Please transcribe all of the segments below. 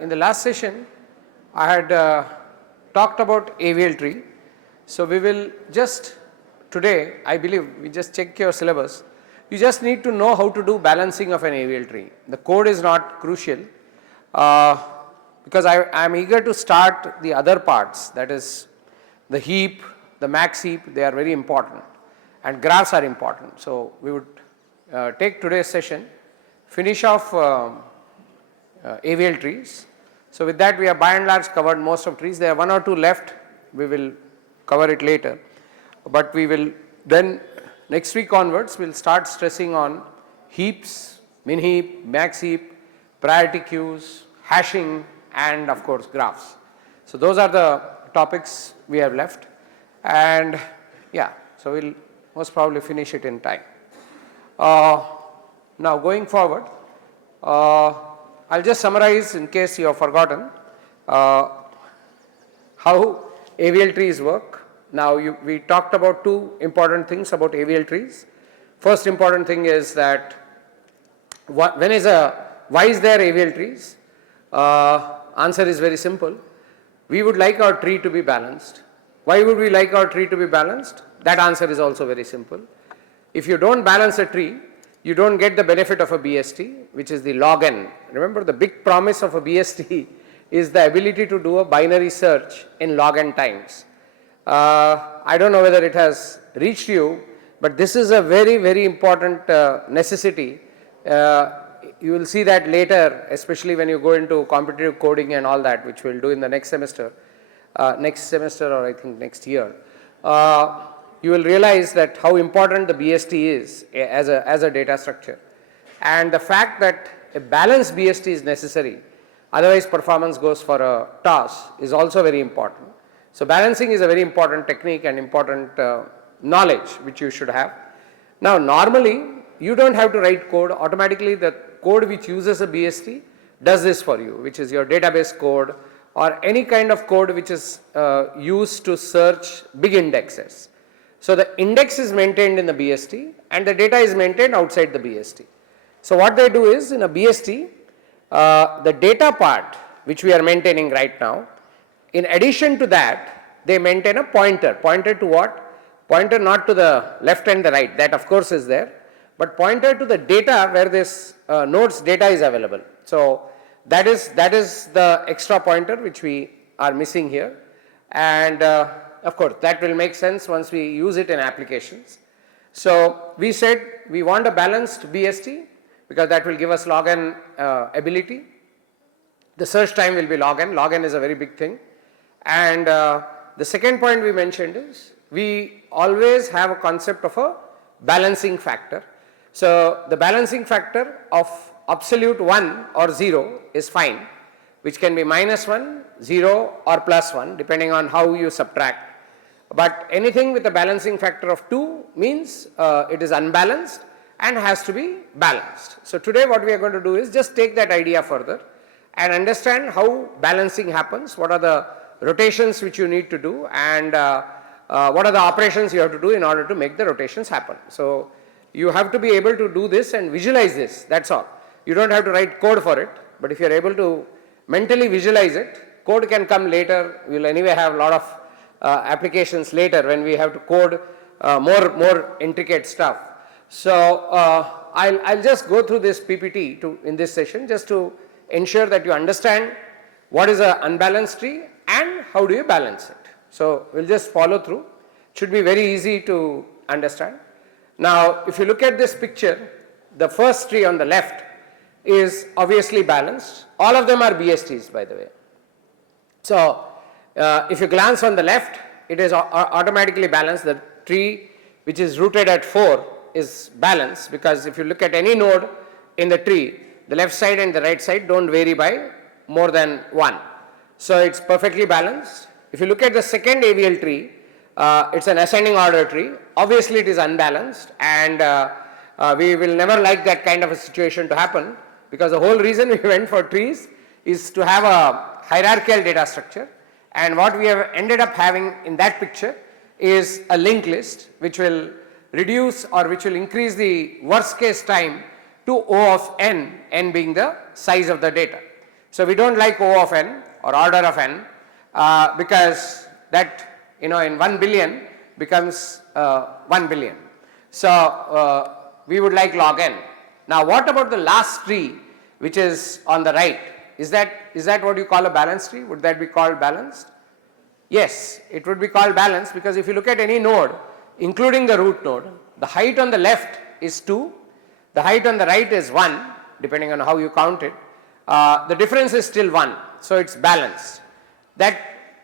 In the last session, I had talked about AVL tree. So we will just today, I believe, we just check your syllabus. You just need to know how to do balancing of an AVL tree. The code is not crucial because I am eager to start the other parts, that is the heap, the max heap, they are very important, and graphs are important. So we would take today's session, finish off AVL trees. So with that we have by and large covered most of trees. There are one or two left, we will cover it later. But we will then next week onwards we will start stressing on heaps, min heap, max heap, priority queues, hashing, and of course graphs. So those are the topics we have left, and yeah, so we will most probably finish it in time. Now going forward, I will just summarize in case you have forgotten how AVL trees work. Now we talked about two important things about AVL trees. First important thing is that why is there AVL trees? Answer is very simple. We would like our tree to be balanced. Why would we like our tree to be balanced? That answer is also very simple. If you don't balance a tree, you don't get the benefit of a BST, which is the log n. Remember, the big promise of a BST is the ability to do a binary search in log n times. I don't know whether it has reached you, but this is a very, very important necessity. You will see that later, especially when you go into competitive coding and all that, which we will do in the next semester or I think next year. You will realize that how important the BST is as a data structure, and the fact that a balanced BST is necessary, otherwise performance goes for a toss, is also very important. So balancing is a very important technique and important knowledge which you should have. Now normally you don't have to write code, automatically the code which uses a BST does this for you, which is your database code or any kind of code which is used to search big indexes. So the index is maintained in the BST and the data is maintained outside the BST. So what they do is, in a BST, the data part which we are maintaining right now, in addition to that they maintain a pointer. Pointer to what? Pointer not to the left and the right, that of course is there, but pointer to the data where this node's data is available. So that is the extra pointer which we are missing here, and of course that will make sense once we use it in applications. So we said we want a balanced BST because that will give us log n ability. The search time will be log n. Log n is a very big thing. And the second point we mentioned is we always have a concept of a balancing factor. So the balancing factor of absolute 1 or 0 is fine, which can be -1, 0 or +1 depending on how you subtract. But anything with a balancing factor of 2 means it is unbalanced and has to be balanced. So today what we are going to do is just take that idea further and understand how balancing happens, what are the rotations which you need to do, and what are the operations you have to do in order to make the rotations happen. So you have to be able to do this and visualize this, that's all. You don't have to write code for it, but if you are able to mentally visualize it, code can come later. We will anyway have a lot of applications later when we have to code more intricate stuff. So I'll just go through this PPT in this session just to ensure that you understand what is an unbalanced tree and how do you balance it. So we'll just follow through. It should be very easy to understand. Now if you look at this picture, the first tree on the left is obviously balanced. All of them are BSTs, by the way. So if you glance on the left, it is automatically balanced. The tree which is rooted at 4 is balanced because if you look at any node in the tree, the left side and the right side don't vary by more than 1. So it's perfectly balanced. If you look at the second AVL tree, it's an ascending order tree. Obviously it is unbalanced, and we will never like that kind of a situation to happen, because the whole reason we went for trees is to have a hierarchical data structure, and what we have ended up having in that picture is a linked list which will reduce or which will increase the worst case time to O of n, n being the size of the data. So we don't like O of n or order of n because that in 1 billion becomes 1 billion. So we would like log n. Now what about the last tree which is on the right? Is that what you call a balanced tree? Would that be called balanced? Yes, it would be called balanced because if you look at any node, including the root node, the height on the left is 2, the height on the right is 1, depending on how you count it. The difference is still 1, so it's balanced.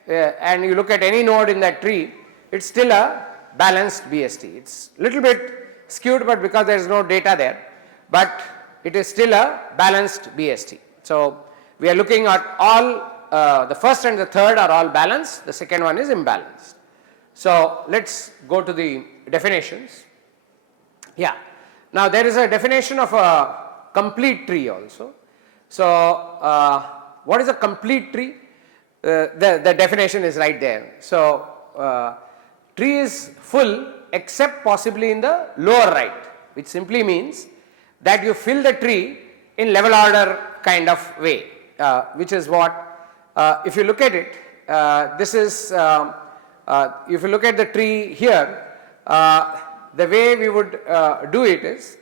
And you look at any node in that tree, it's still a balanced BST. It's little bit skewed, but because there is no data there, but it is still a balanced BST. So we are looking at all, the first and the third are all balanced, the second one is imbalanced. So let's go to the definitions. Yeah, now there is a definition of a complete tree also. So what is a complete tree? The definition is right there. So tree is full except possibly in the lower right, which simply means that you fill the tree in level order kind of way, which is what, if you look at it, this is, if you look at the tree here, the way we would do it is,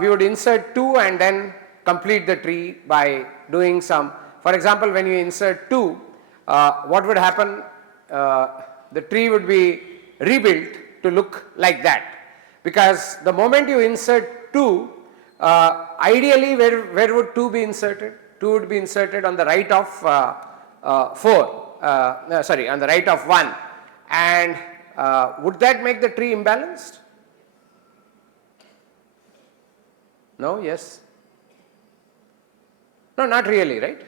we would insert 2 and then complete the tree by doing some, for example, when you insert 2, what would happen, the tree would be rebuilt to look like that, because the moment you insert 2, ideally where would 2 be inserted? 2 would be inserted on the right of 4, sorry, on the right of 1, and would that make the tree imbalanced? No, yes? No, not really, right?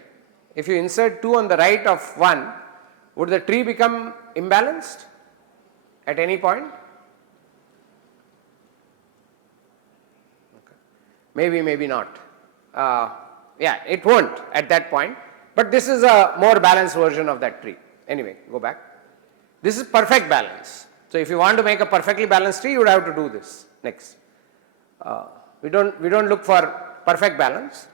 If you insert 2 on the right of 1, would the tree become imbalanced at any point? Okay. Maybe, maybe not. Yeah, it won't at that point, but this is a more balanced version of that tree. Anyway, go back. This is perfect balance. So if you want to make a perfectly balanced tree, you would have to do this. Next. We don't look for perfect balance.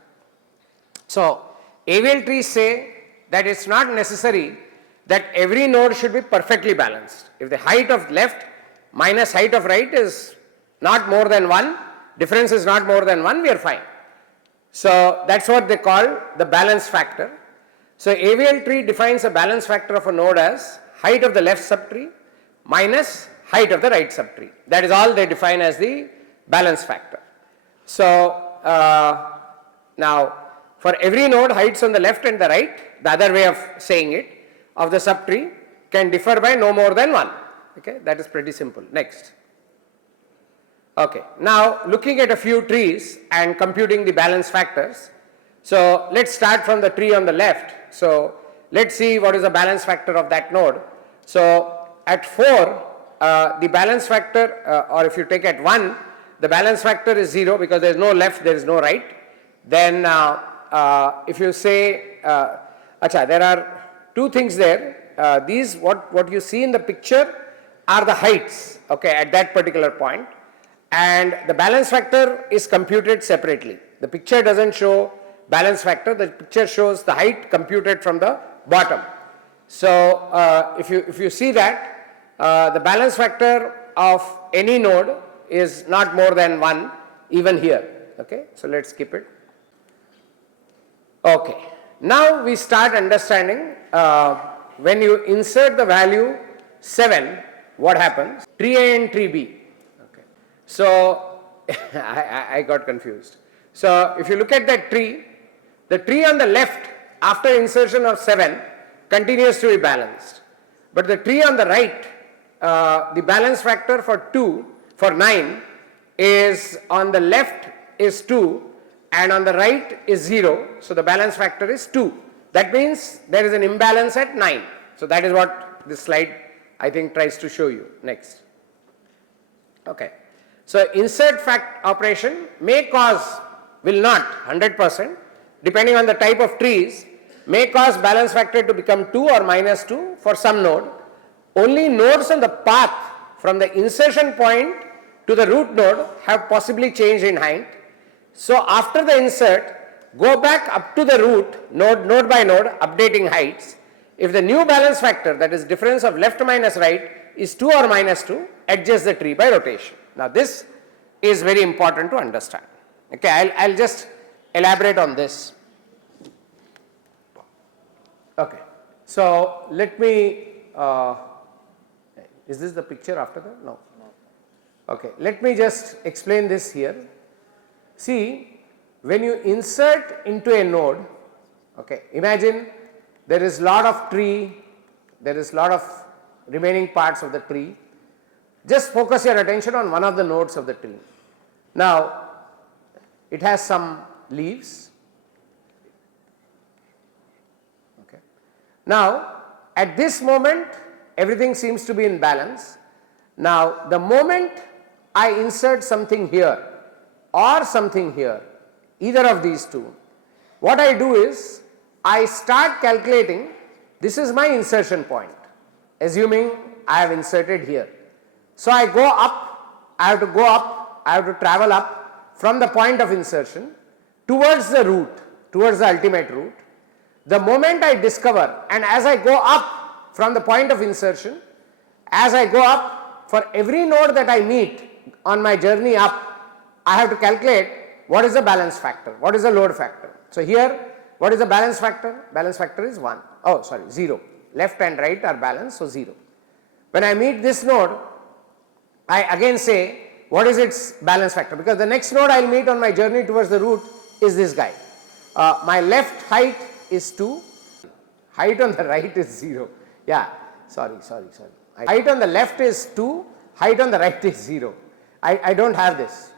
So AVL trees say that it's not necessary that every node should be perfectly balanced. If the height of left minus height of right is not more than 1, difference is not more than 1, we are fine. So that's what they call the balance factor. So AVL tree defines a balance factor of a node as height of the left subtree minus height of the right subtree. That is all they define as the balance factor. So now for every node, heights on the left and the right, the other way of saying it, of the subtree can differ by no more than 1. Okay, that is pretty simple. Next. Okay, now looking at a few trees and computing the balance factors. So let's start from the tree on the left. So let's see what is the balance factor of that node. So at 4, the balance factor, or if you take at 1, the balance factor is 0 because there is no left, there is no right. Then if you say, there are two things there. These what you see in the picture are the heights, okay, at that particular point, and the balance factor is computed separately. The picture doesn't show balance factor, the picture shows the height computed from the bottom. So if you see that the balance factor of any node is not more than 1 even here. Okay, so let's skip it. Okay, now we start understanding when you insert the value 7, what happens? Tree A and tree B. Okay, so I got confused. So if you look at that tree, the tree on the left after insertion of 7 continues to be balanced, but the tree on the right, the balance factor for 9 is on the left is 2 and on the right is 0, so the balance factor is 2. That means there is an imbalance at 9. So that is what this slide I think tries to show you. Next. Okay. So insert fact operation may cause, will not 100%, depending on the type of trees, may cause balance factor to become 2 or minus 2 for some node. Only nodes on the path from the insertion point to the root node have possibly changed in height. So after the insert, go back up to the root, node by node, updating heights. If the new balance factor, that is difference of left minus right, is 2 or minus 2, adjust the tree by rotation. Now this is very important to understand. Okay, I'll just elaborate on this. Okay, so let me, is this the picture after that? No. Okay, let me just explain this here. See, when you insert into a node, okay, imagine there is lot of tree, there is lot of remaining parts of the tree. Just focus your attention on one of the nodes of the tree. Now, it has some leaves. Okay. Now, at this moment, everything seems to be in balance. Now, the moment I insert something here or something here, either of these two, what I do is I start calculating, this is my insertion point, assuming I have inserted here. So I go up, I have to go up, I have to travel up from the point of insertion towards the root, towards the ultimate root. The moment I discover, and as I go up from the point of insertion, as I go up, for every node that I meet on my journey up, I have to calculate what is the balance factor, what is the load factor. So here, what is the balance factor? Balance factor is 1. Oh, sorry, 0. Left and right are balanced, so 0. When I meet this node, I again say, what is its balance factor? Because the next node I will meet on my journey towards the root is this guy. My left height is 2, height on the right is 0. Yeah, sorry. Height on the left is 2, height on the right is 0. I don't have this.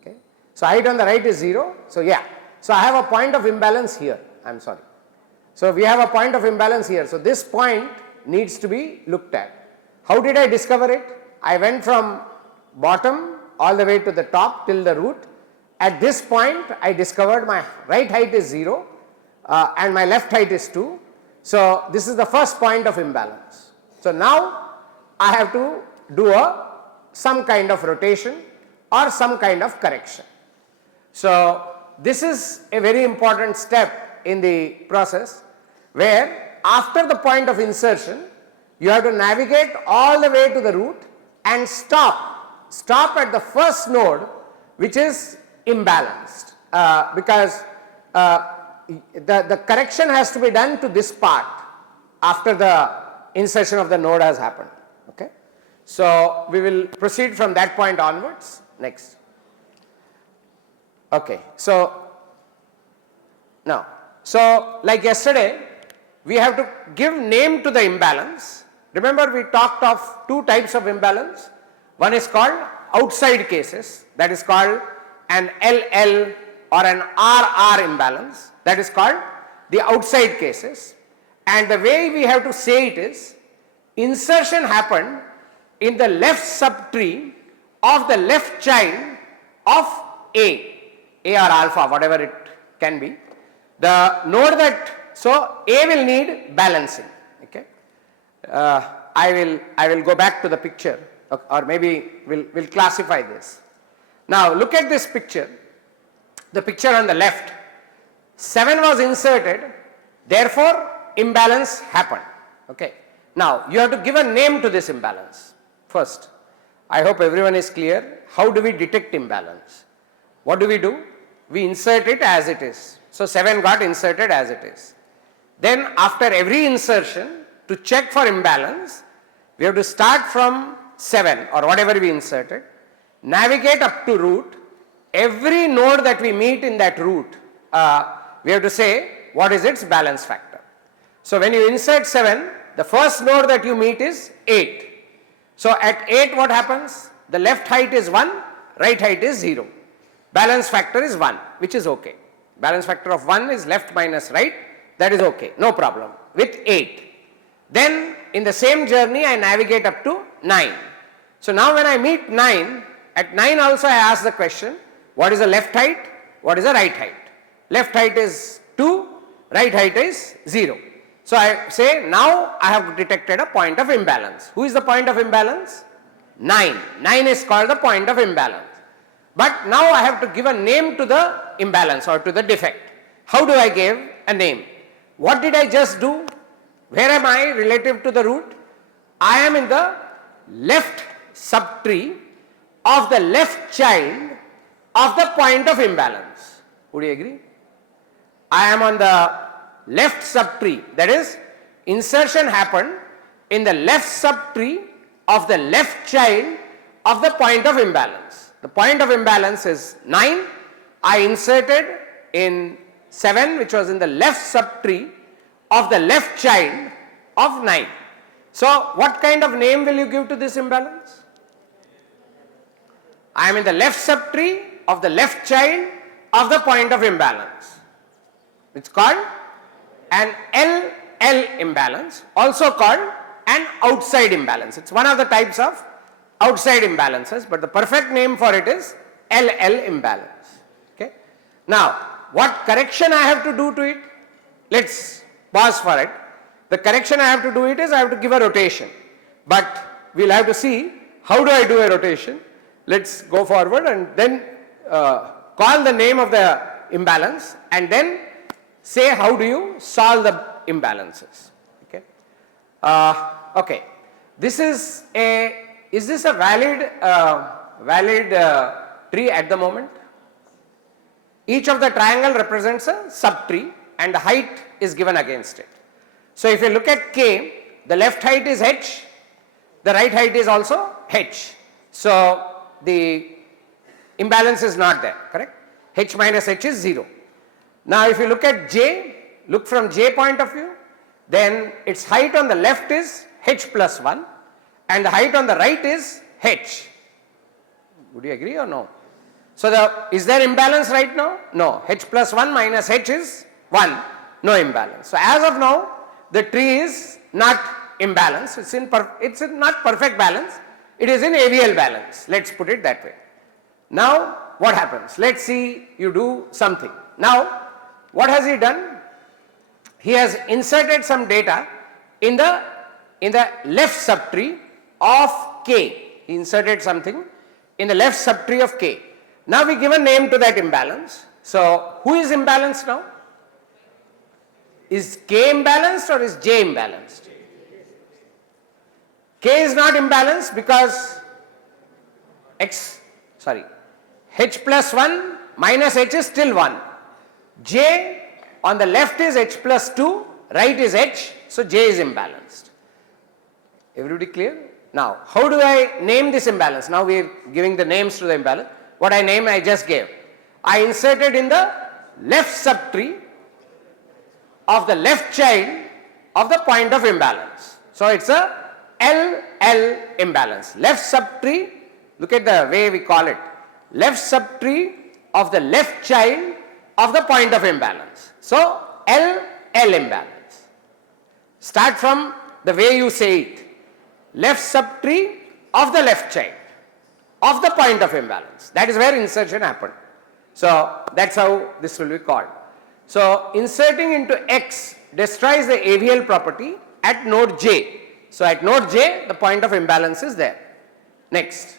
Okay. So height on the right is 0. So yeah. So I have a point of imbalance here. I'm sorry. So we have a point of imbalance here. So this point needs to be looked at. How did I discover it? I went from bottom all the way to the top till the root. At this point I discovered my right height is 0 and my left height is 2. So this is the first point of imbalance. So now I have to do some kind of rotation or some kind of correction. So this is a very important step in the process, where after the point of insertion you have to navigate all the way to the root and stop at the first node which is imbalanced, because the correction has to be done to this part after the insertion of the node has happened. Okay. So we will proceed from that point onwards. Next. Okay. So now, so like yesterday, we have to give name to the imbalance. Remember, we talked of two types of imbalance. One is called outside cases, that is called an LL or an RR imbalance, that is called the outside cases. And the way we have to say it is, insertion happened in the left subtree of the left child of A or alpha, whatever it can be. The node that, so A will need balancing. Okay. I will go back to the picture, or maybe we'll classify this. Now look at this picture. The picture on the left. 7 was inserted, therefore imbalance happened. Okay. Now you have to give a name to this imbalance. First, I hope everyone is clear. How do we detect imbalance? What do? We insert it as it is. So 7 got inserted as it is. Then after every insertion, to check for imbalance, we have to start from 7 or whatever we inserted, navigate up to root. Every node that we meet in that root, we have to say what is its balance factor. So when you insert 7, the first node that you meet is 8. So at 8 what happens? The left height is 1, right height is 0. Balance factor is 1, which is okay. Balance factor of 1 is left minus right, that is okay, no problem, with 8. Then in the same journey I navigate up to 9. So now when I meet 9, at 9 also I ask the question, what is the left height, what is the right height? Left height is 2, right height is 0. So I say now I have detected a point of imbalance. Who is the point of imbalance? 9. 9 is called the point of imbalance. But now I have to give a name to the imbalance or to the defect. how do I give a name? What did I just do? Where am I relative to the root? I am in the left subtree of the left child of the point of imbalance. Would you agree? I am on the left subtree, that is, insertion happened in the left subtree of the left child of the point of imbalance. The point of imbalance is 9. I inserted in 7, which was in the left subtree of the left child of 9. So, what kind of name will you give to this imbalance? I am in the left subtree of the left child of the point of imbalance. It's called an LL imbalance, also called an outside imbalance. It's one of the types of outside imbalances, but the perfect name for it is LL imbalance. Okay. Now, what correction I have to do to it? Let's pause for it. The correction I have to do it is I have to give a rotation, but we'll have to see how do I do a rotation. Let's go forward and then call the name of the imbalance and then say how do you solve the imbalances. Okay. Okay. This is this a valid tree at the moment? Each of the triangle represents a subtree and the height is given against it. So if you look at K, the left height is H, the right height is also H. So the imbalance is not there, correct? H minus H is 0. Now if you look at J, look from J point of view, then its height on the left is H plus 1 and the height on the right is H. Would you agree or no? So is there imbalance right now? No. H plus 1 minus H is 1. No imbalance. So as of now, the tree is not imbalanced. It's in not perfect balance. It is in AVL balance. Let's put it that way. Now what happens? Let's see you do something. Now what has he done? He has inserted some data in the left subtree of K. He inserted something in the left subtree of K. Now we give a name to that imbalance. So who is imbalanced now? Is K imbalanced or is J imbalanced? K is not imbalanced because H plus 1 minus H is still 1. J on the left is H plus 2, right is H, so J is imbalanced. Everybody clear? Now, how do I name this imbalance? Now we are giving the names to the imbalance. What I just gave. I inserted in the left subtree of the left child of the point of imbalance. So it's a LL imbalance. Left subtree, look at the way we call it. Left subtree of the left child of the point of imbalance. So LL imbalance. Start from the way you say it. Left subtree of the left child of the point of imbalance. That is where insertion happened. So that's how this will be called. So inserting into X destroys the AVL property at node J. So at node J, the point of imbalance is there. Next.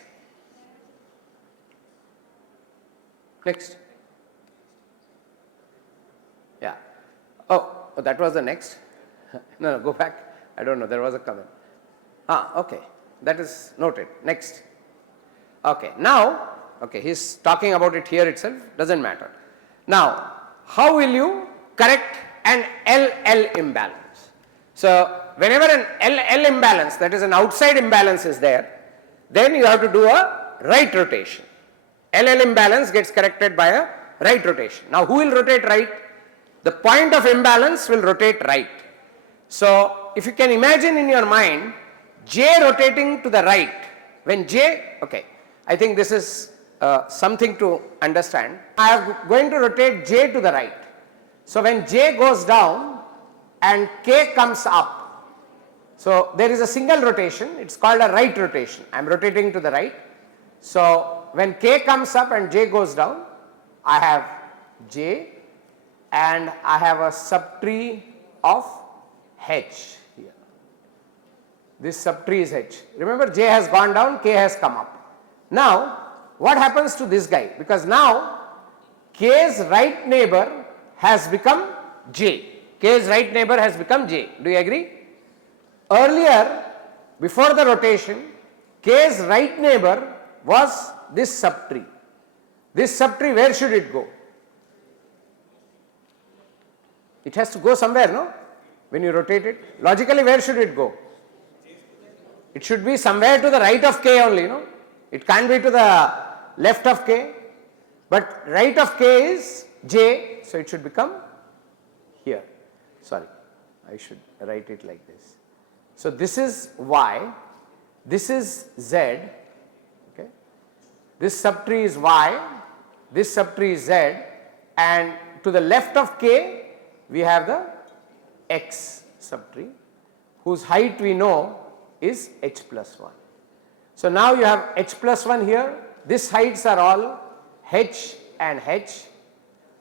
Next. Yeah. Oh, that was the next. No, go back. I don't know. There was a comment. Okay. That is noted. Next. Okay. Now, okay, he's talking about it here itself. Doesn't matter. Now, how will you correct an LL imbalance? So, whenever an LL imbalance, that is an outside imbalance is there, then you have to do a right rotation. LL imbalance gets corrected by a right rotation. Now, who will rotate right? The point of imbalance will rotate right. So, if you can imagine in your mind, J rotating to the right, when J, okay, I think this is something to understand. I am going to rotate J to the right. So when J goes down and K comes up, so there is a single rotation, it's called a right rotation. I am rotating to the right. So when K comes up and J goes down, I have J and I have a subtree of H here. This subtree is H. Remember, J has gone down, K has come up. Now, what happens to this guy? Because now K's right neighbor has become J. K's right neighbor has become J. Do you agree? Earlier, before the rotation, K's right neighbor was this subtree. This subtree, where should it go? It has to go somewhere, no? When you rotate it. Logically, where should it go? It should be somewhere to the right of K only, no? It can't be to the left of K. But right of K is J, so it should become here. Sorry, I should write it like this. So this is Y, this is Z, okay? This subtree is Y, this subtree is Z, and to the left of K we have the X subtree, whose height we know is h plus 1. So now you have h plus 1 here, these heights are all h and h.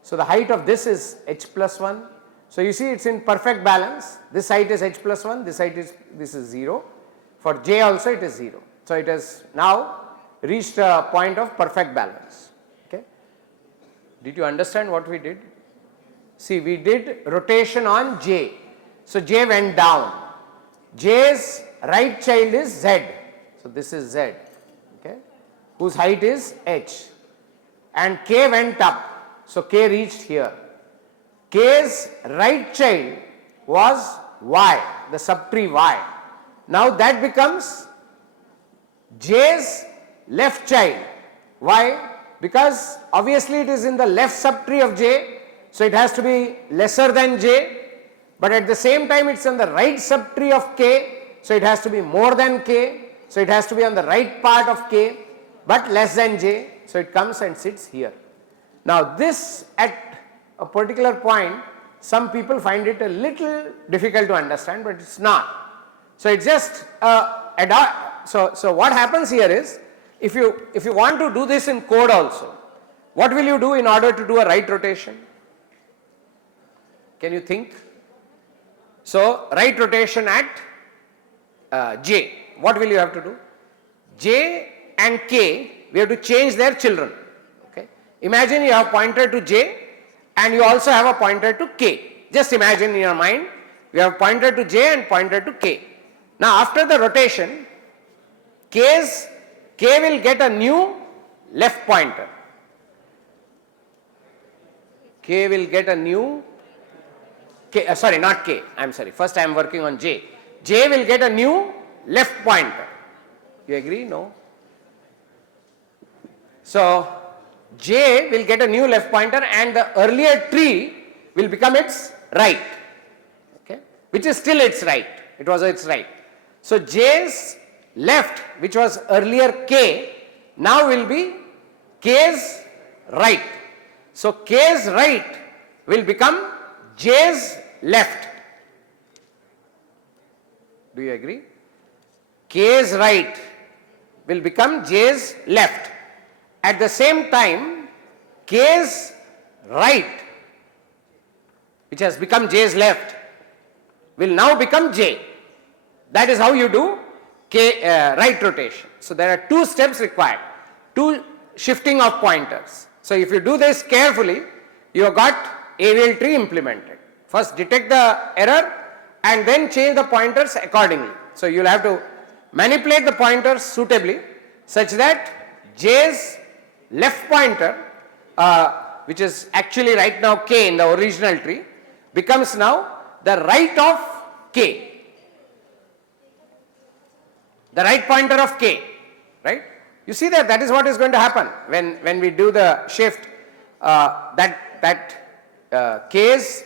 So the height of this is h plus 1. So you see it's in perfect balance. This height is h plus 1, this height is, this is 0. For j also it is 0. So it has now reached a point of perfect balance. Okay. Did you understand what we did? See, we did rotation on j. So j went down. J's right child is z. So this is z, okay, whose height is h. And k went up. So k reached here. K's right child was y, the subtree y. Now that becomes j's left child. Why? Because obviously it is in the left subtree of j, so it has to be lesser than j, but at the same time it's on the right subtree of k, so it has to be more than k, so it has to be on the right part of k, but less than j, so it comes and sits here. Now this at a particular point, some people find it a little difficult to understand, but it's not. So it's just so what happens here is, if you want to do this in code also, what will you do in order to do a right rotation? Can you think? So right rotation at j, what will you have to do? J and k, we have to change their children. Okay. Imagine you have pointer to j and you also have a pointer to k. Just imagine in your mind, you have pointer to j and pointer to k. Now after the rotation, k will get a new left pointer. K will get a new, sorry, not k, I am sorry, first I am working on j. J will get a new left pointer. You agree? No? So j will get a new left pointer and the earlier tree will become its right, okay, which is still its right. It was its right. So j's left, which was earlier k, now will be k's right. So k's right will become j's left. Do you agree? K's right will become j's left. At the same time, k's right, which has become j's left, will now become j. That is how you do right rotation. So there are two steps required, two shifting of pointers. So if you do this carefully, you have got AVL tree implemented. First detect the error and then change the pointers accordingly. So you will have to manipulate the pointers suitably such that j's left pointer, which is actually right now k in the original tree, becomes now the right of k. The right pointer of k, right? You see that is what is going to happen when we do the shift. K's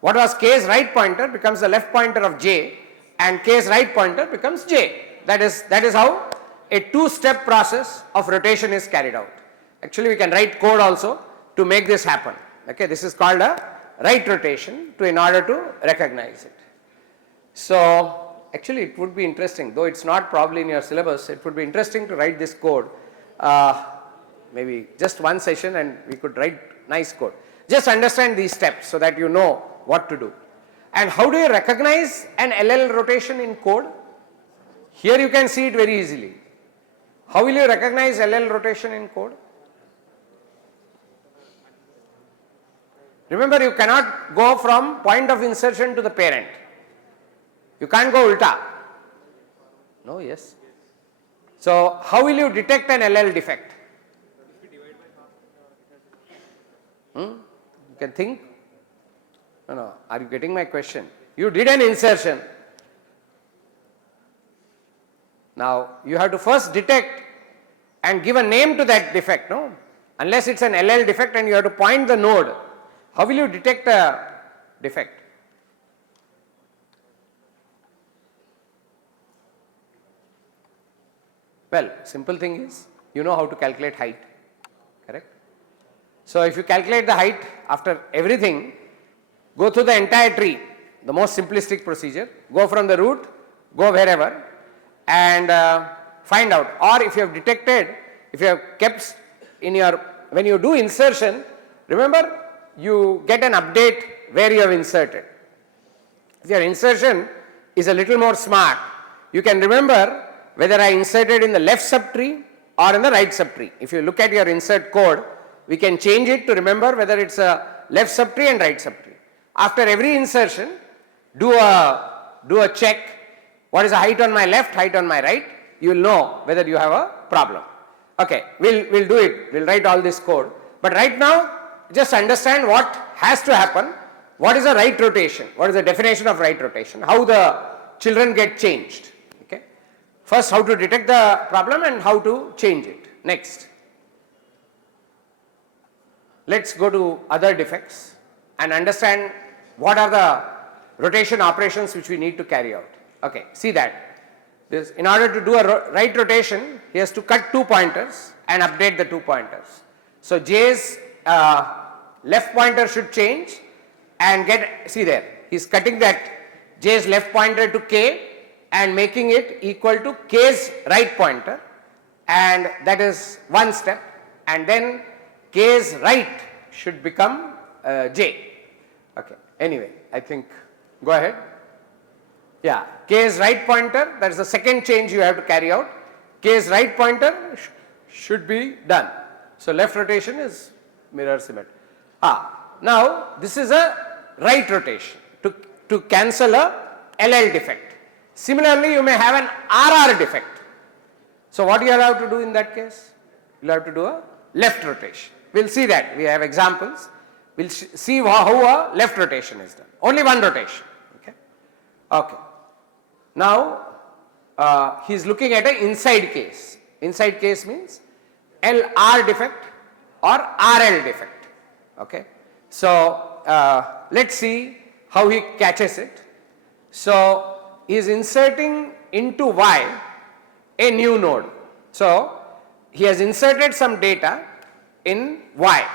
what was k's right pointer becomes the left pointer of j, and k's right pointer becomes j. That is how a two-step process of rotation is carried out. Actually, we can write code also to make this happen. Okay, this is called a right rotation in order to recognize it. So actually it would be interesting, though it's not probably in your syllabus, it would be interesting to write this code, maybe just one session and we could write nice code. Just understand these steps so that you know what to do. And how do you recognize an LL rotation in code? Here you can see it very easily. How will you recognize LL rotation in code? Remember, you cannot go from point of insertion to the parent. You can't go ulta. No, yes. So, how will you detect an LL defect? You can think. No, are you getting my question? You did an insertion. Now, you have to first detect and give a name to that defect, no? Unless it's an LL defect and you have to point the node, how will you detect a defect? Well, simple thing is, you know how to calculate height, correct? So, if you calculate the height after everything, go through the entire tree, the most simplistic procedure, go from the root, go wherever and find out, or if you have detected, if you have kept in your, when you do insertion, remember you get an update where you have inserted. If your insertion is a little more smart, you can remember whether I inserted in the left subtree or in the right subtree. If you look at your insert code, we can change it to remember whether it's a left subtree and right subtree. After every insertion, do a check, what is the height on my left, height on my right, you will know whether you have a problem. Okay, we'll do it, we'll write all this code. But right now, just understand what has to happen, what is a right rotation, what is the definition of right rotation, how the children get changed. Okay, first how to detect the problem and how to change it. Next, let's go to other defects and understand what are the rotation operations which we need to carry out. Okay, see that. This, in order to do a right rotation, he has to cut 2 pointers and update the 2 pointers. So J's left pointer should change and get, see there, he is cutting that J's left pointer to K and making it equal to K's right pointer, and that is one step, and then K's right should become J. Okay, anyway, I think, go ahead. Yeah, K's right pointer, that is the second change you have to carry out. K's right pointer should be done. So left rotation is mirror symmetry. Now this is a right rotation to cancel a LL defect. Similarly, you may have an RR defect. So what you have to do in that case? You have to do a left rotation. We will see that. We have examples. We will see how a left rotation is done. Only one rotation. Okay. Okay. Now he is looking at an inside case. Inside case means LR defect or RL defect. Okay. So let's see how he catches it. So he is inserting into Y a new node. So he has inserted some data in Y,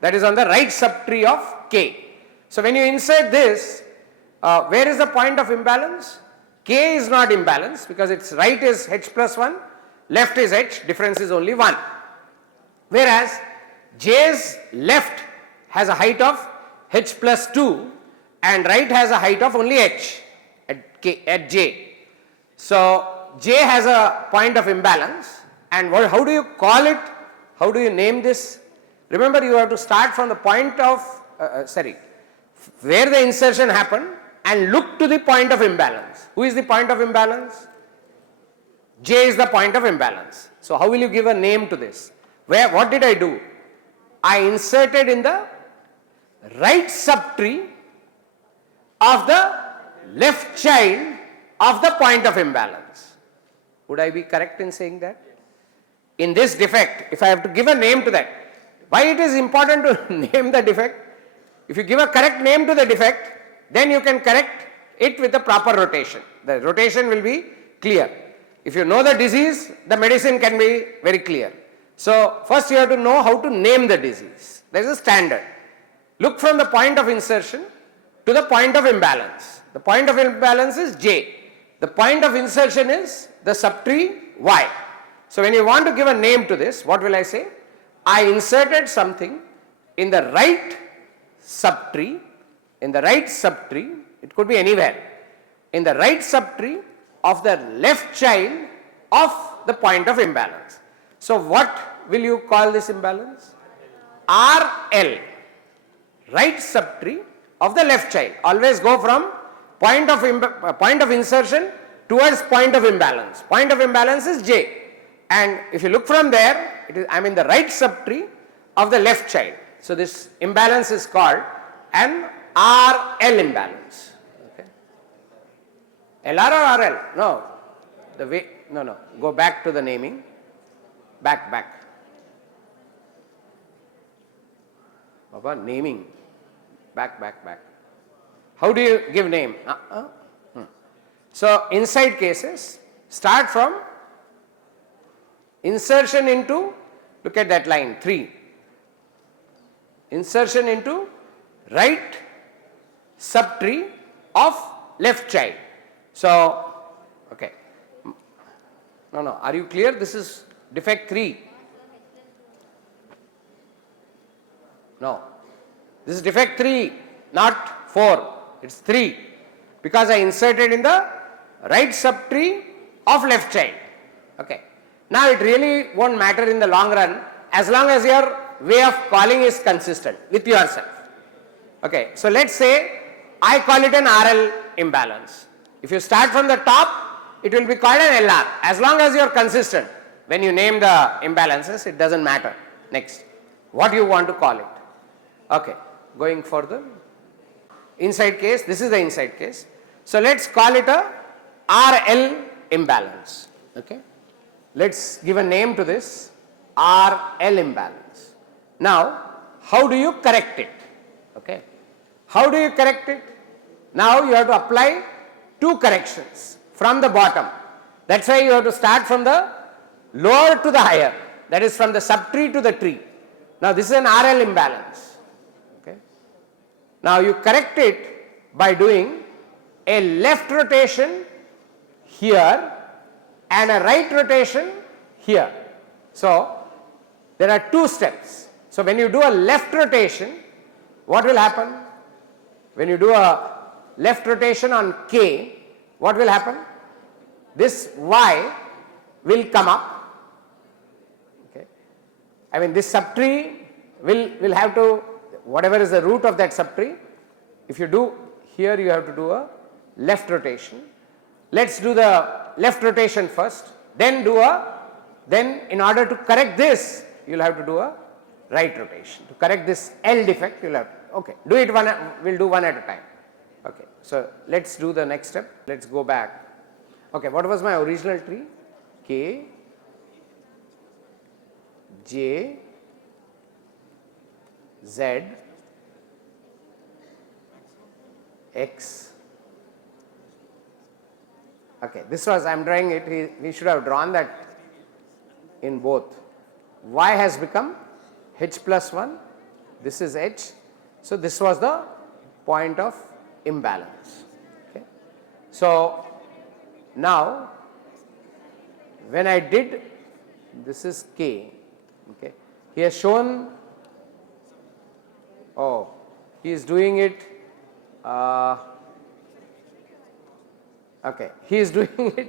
that is on the right subtree of K. So when you insert this, where is the point of imbalance? K is not imbalanced because its right is h plus 1, left is h, difference is only 1. Whereas J's left has a height of h plus 2 and right has a height of only h at J. So J has a point of imbalance, and how do you call it? How do you name this? Remember, you have to start from the point of, where the insertion happened and look to the point of imbalance. Who is the point of imbalance? J is the point of imbalance. So how will you give a name to this? What did I do? I inserted in the right subtree of the left child of the point of imbalance. Would I be correct in saying that? In this defect, if I have to give a name to that, why it is important to name the defect? If you give a correct name to the defect, then you can correct it with the proper rotation. The rotation will be clear. If you know the disease, the medicine can be very clear. So first you have to know how to name the disease. There is a standard. Look from the point of insertion to the point of imbalance. The point of imbalance is J. The point of insertion is the subtree Y. So when you want to give a name to this, what will I say? I inserted something in the right subtree, it could be anywhere, in the right subtree of the left child of the point of imbalance. So what will you call this imbalance? RL. right subtree of the left child. Always go from point of insertion towards point of imbalance. Point of imbalance is J, and if you look from there, I am in the right subtree of the left child. So this imbalance is called an RL imbalance. Okay. LR or RL? No. The way, no. Go back to the naming. Back. Baba, naming. Back. How do you give name? So inside cases, start from insertion into, look at that line 3. Insertion into right subtree of left child. So, okay. No, are you clear? This is defect 3. No, this is defect 3, not 4. It's 3 because I inserted in the right subtree of left child. Okay. Now it really won't matter in the long run as long as your way of calling is consistent with yourself. Okay. So let's say I call it an RL imbalance. If you start from the top, it will be called an LR. As long as you are consistent when you name the imbalances, it doesn't matter. Next, what you want to call it. Okay. Going further. Inside case, this is the inside case. So let's call it a RL imbalance. Okay. Let's give a name to this, RL imbalance. Now, how do you correct it? Okay. How do you correct it? Now you have to apply 2 corrections from the bottom. That's why you have to start from the lower to the higher. That is from the subtree to the tree. Now this is an RL imbalance. Okay. Now you correct it by doing a left rotation here and a right rotation here. So there are 2 steps. So when you do a left rotation, what will happen? When you do a left rotation on K, what will happen? This Y will come up. Okay. I mean this subtree will have to, whatever is the root of that subtree, if you do here you have to do a left rotation. Let's do the left rotation first, then in order to correct this, you will have to do a right rotation. To correct this L defect, you will have to, okay, do it we'll do one at a time. Okay, so let's do the next step. Let's go back. Okay, what was my original tree? K, J, Z, X. Okay, this was, I am drawing it, we should have drawn that in both. Y has become H plus 1, this is H. So this was the point of imbalance. Okay. So now when I did, this is K, okay, he has shown, oh, he is doing it, okay, he is doing it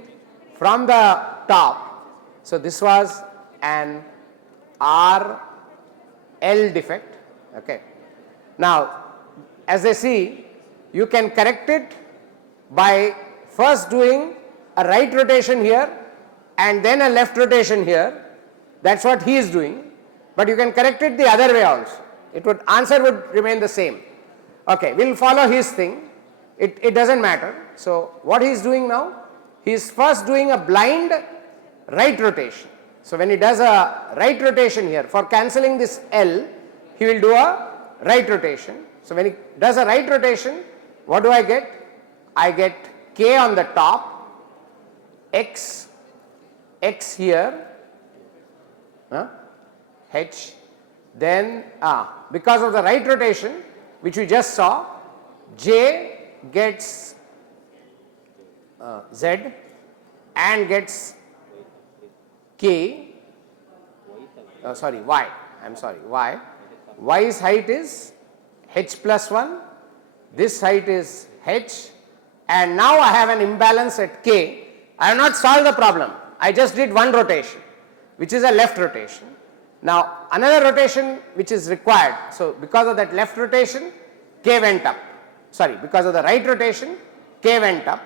from the top. So this was an RL defect. Okay. Now as I see, you can correct it by first doing a right rotation here and then a left rotation here. That's what he is doing, but you can correct it the other way also. Answer would remain the same. Okay, we'll follow his thing. It doesn't matter. So what he is doing now? He is first doing a blind right rotation. So when he does a right rotation here, for cancelling this L, he will do a right rotation. So when he does a right rotation, what do I get? I get K on the top, X here, H, then because of the right rotation which we just saw, J gets Z and gets K, Y, Y. Y's height is H plus 1, this height is H, and now I have an imbalance at K. I have not solved the problem, I just did one rotation, which is a left rotation. Now another rotation which is required, so because of that left rotation, K went up, sorry, because of the right rotation, K went up.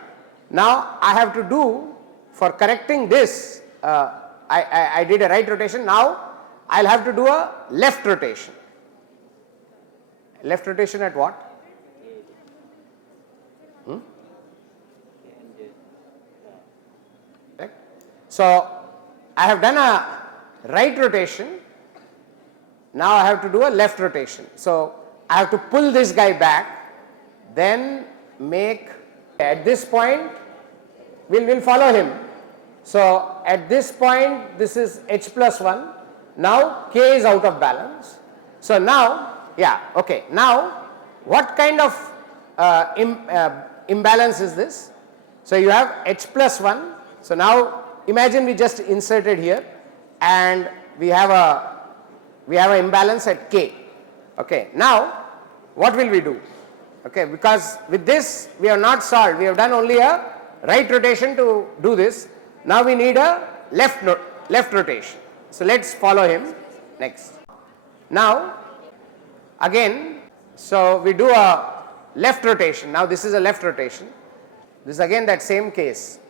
Now I have to do, for correcting this, I did a right rotation, now I will have to do a left rotation. Left rotation at what? Right. So I have done a right rotation, now I have to do a left rotation. So I have to pull this guy back, then make, at this point we will follow him. So at this point this is h plus 1, now K is out of balance. So now, yeah, okay, now what kind of imbalance is this? So you have h plus 1, so now imagine we just inserted here and we have a imbalance at K. Okay, now what will we do? Okay, because with this we have not solved, we have done only a right rotation to do this. Now we need a left rotation. So let's follow him next. Now again, so we do a left rotation. Now this is a left rotation. This is again that same case.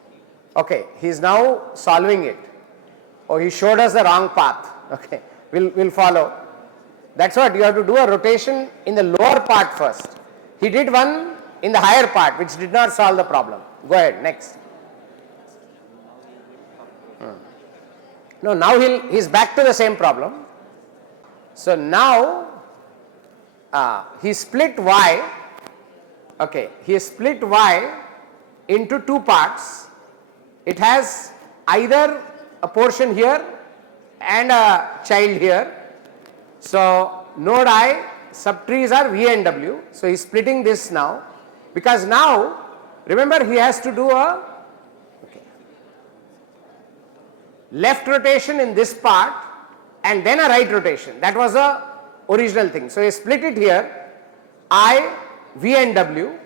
Okay, he is now solving it. Oh, he showed us the wrong path. Okay, we'll follow. That's what you have to do, a rotation in the lower part first. He did one in the higher part which did not solve the problem. Go ahead, next. No, now he's back to the same problem. So now he split y, okay, he split y into two parts. It has either a portion here and a child here. So node I, subtrees are V and W. So he is splitting this now, because now remember he has to do a left rotation in this part and then a right rotation. That was the original thing. So he split it here, I, V and W.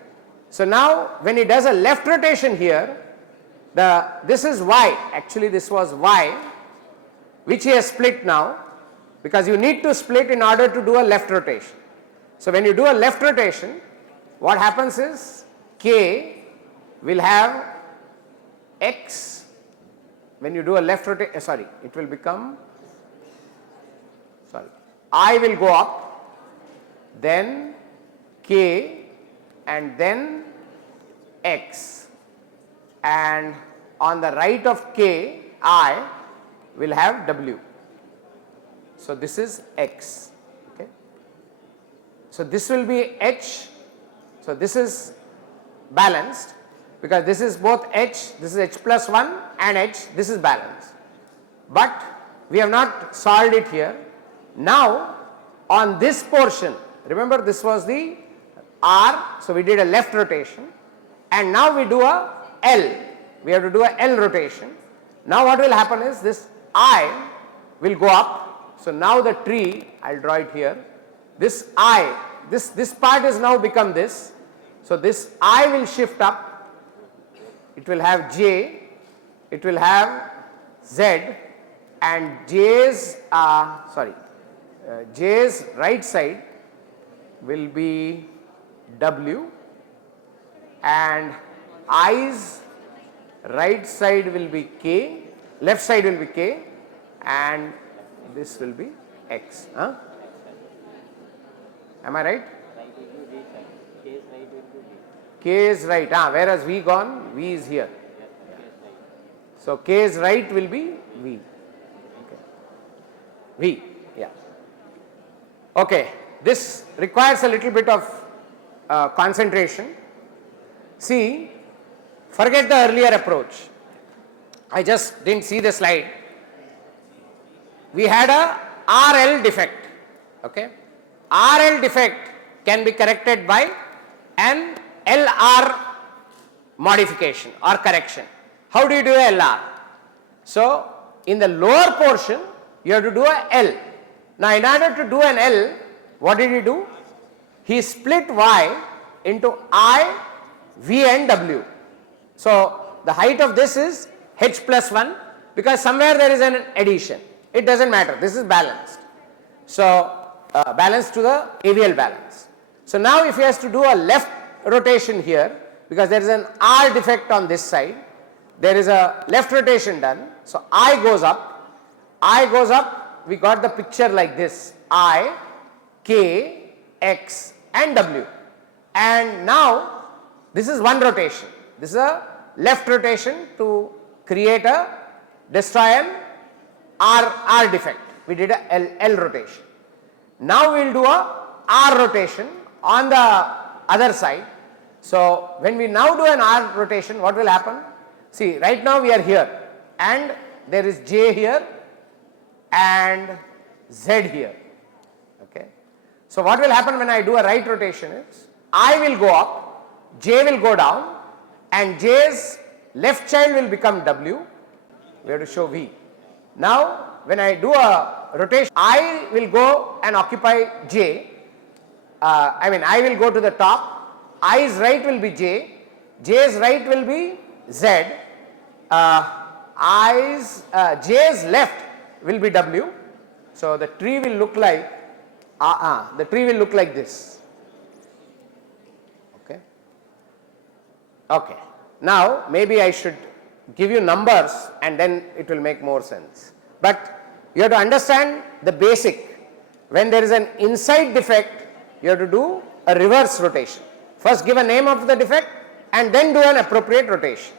So now when he does a left rotation here, this is Y, actually this was Y, which he has split now, because you need to split in order to do a left rotation. So when you do a left rotation, what happens is K will have X. When you do a left rotation, sorry, it will become, sorry, I will go up, then K and then X, and on the right of K, I will have W. So this is X, okay. So this will be H, so this is balanced, because this is both H, this is H plus 1 and H, this is balanced. But we have not solved it here. Now on this portion, remember this was the R, so we did a left rotation, and now we do a L, we have to do a L rotation. Now what will happen is this I will go up, so now the tree, I will draw it here, this I, this part is now become this, so this I will shift up, it will have J, it will have Z, and J's right side will be W, and I's right side will be K, left side will be K, and this will be X. Huh? Am I right? K is right, whereas V gone, V is here. So K's right will be V. Okay. V, yeah. Okay, this requires a little bit of concentration. See, forget the earlier approach. I just didn't see the slide. We had a RL defect. Okay, RL defect can be corrected by an LR modification or correction. How do you do a LR? So in the lower portion you have to do a L. Now in order to do an L, what did he do? He split Y into I, V and W. So the height of this is H plus 1, because somewhere there is an addition. it doesn't matter, this is balanced. So, balanced to the AVL balance. So, now if he has to do a left rotation here, because there is an R defect on this side, there is a left rotation done. So, I goes up, we got the picture like this, I, K, X and W, and now this is one rotation, this is a left rotation to create a destroy an R defect, we did a L rotation. Now we will do a R rotation on the other side. So, when we now do an R rotation, what will happen? See, right now we are here and there is J here and Z here. Okay. So, what will happen when I do a right rotation is, I will go up, J will go down and J's left child will become W, we have to show V. Now, when I do a rotation, I will go and occupy J, I will go to the top, I's right will be J, J's right will be Z, J's left will be W. So, the tree will look like this. Okay. Okay. Now, maybe I should give you numbers and then it will make more sense. But you have to understand the basic. When there is an inside defect, you have to do a reverse rotation. First give a name of the defect and then do an appropriate rotation.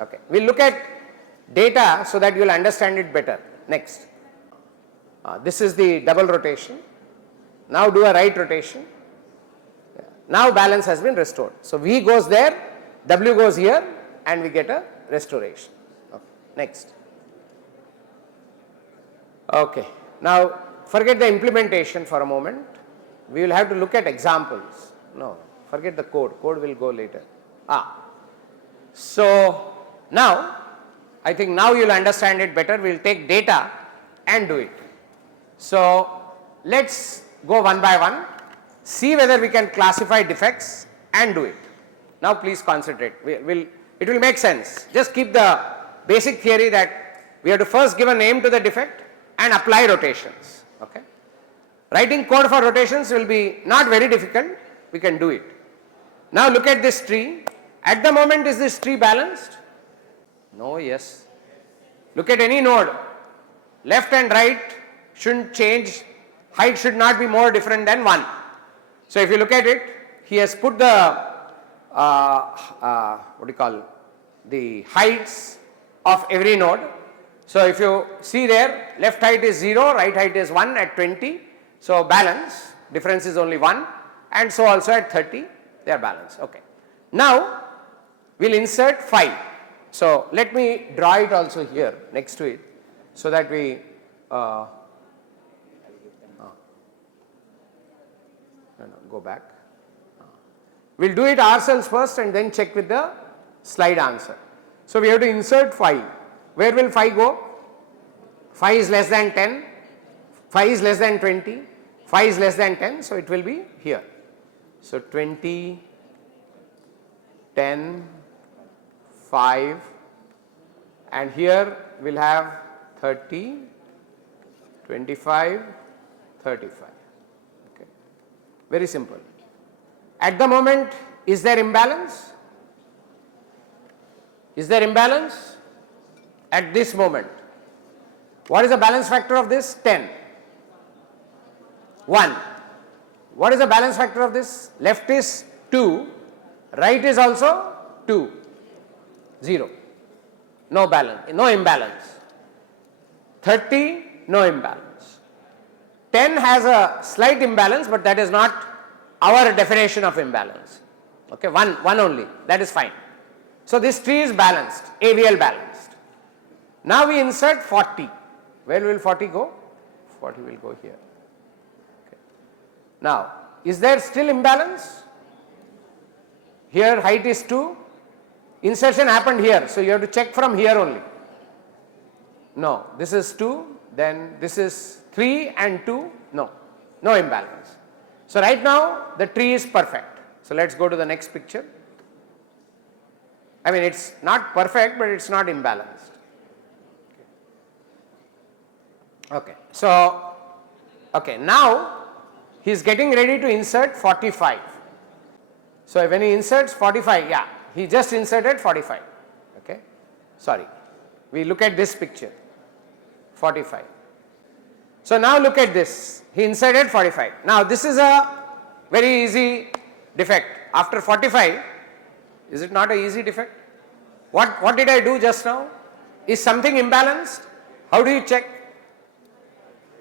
Okay. We will look at data so that you will understand it better. Next. This is the double rotation. Now do a right rotation. Now balance has been restored. So, V goes there, W goes here and we get a restoration. Okay. Next. Okay. Now, forget the implementation for a moment. We will have to look at examples. No, forget the code. Code will go later. So, now I think now you will understand it better. We will take data and do it. So, let us go one by one, see whether we can classify defects and do it. Now, please concentrate. It will make sense. Just keep the basic theory that we have to first give a name to the defect and apply rotations. Okay. Writing code for rotations will be not very difficult, we can do it. Now, look at this tree. At the moment, is this tree balanced? No, yes. Look at any node, left and right shouldn't change, height should not be more different than 1. So, if you look at it, he has put the the heights of every node. So, if you see there, left height is 0, right height is 1 at 20. So, balance, difference is only 1, and so also at 30 they are balanced. Okay. Now, we will insert 5. So, let me draw it also here next to it, so that we go back. We will do it ourselves first and then check with the slide answer. So, we have to insert 5. Where will 5 go? 5 is less than 10, 5 is less than 20, 5 is less than 10. So, it will be here. So, 20, 10, 5 and here we will have 30, 25, 35. Okay. Very simple. At the moment, is there imbalance? Is there imbalance? At this moment. What is the balance factor of this? 10. 1. What is the balance factor of this? Left is 2, right is also 2, 0. No balance, no imbalance. 30, no imbalance. 10 has a slight imbalance, but that is not our definition of imbalance. Okay, one only, that is fine. So, this tree is balanced, AVL balanced. Now, we insert 40. Where will 40 go? 40 will go here. Okay. Now, is there still imbalance? Here height is 2, insertion happened here. So, you have to check from here only. No, this is 2, then this is 3 and 2, no imbalance. So, right now the tree is perfect. So, let us go to the next picture. I mean, it is not perfect, but it is not imbalanced. Okay. So, okay, now he is getting ready to insert 45. So, when he inserts 45, yeah, he just inserted 45. Okay. Sorry, we look at this picture, 45. So, now look at this, he inserted 45. Now, this is a very easy defect. After 45, is it not a easy defect? What did I do just now? Is something imbalanced? How do you check?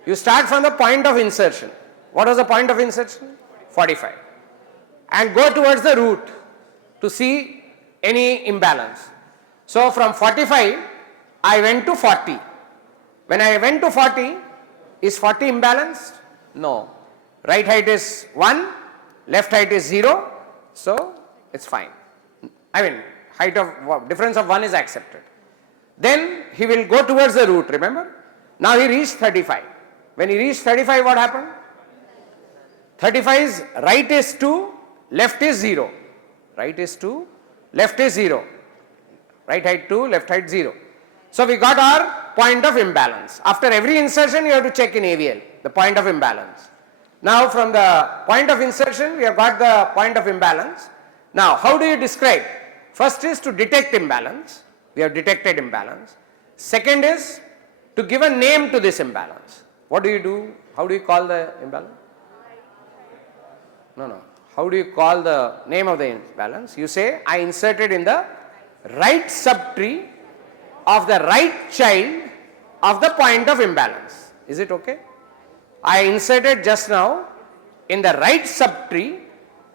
You start from the point of insertion. What was the point of insertion? 45. And go towards the root to see any imbalance. So, from 45, I went to 40. When I went to 40, is 40 imbalanced? No. Right height is 1, left height is 0, so it's fine. I mean, difference of 1 is accepted. Then he will go towards the root, remember? Now he reached 35. When he reached 35, what happened? 35 is right is 2, left is 0. Right is 2, left is 0. Right height 2, left height 0. So we got our point of imbalance. After every insertion, you have to check in AVL, the point of imbalance. Now from the point of insertion, we have got the point of imbalance. Now how do you describe? First is to detect imbalance. We have detected imbalance. Second is to give a name to this imbalance. What do you do? How do you call the imbalance? No. How do you call the name of the imbalance? You say, I inserted in the right subtree of the right child of the point of imbalance. Is it okay? I inserted just now in the right subtree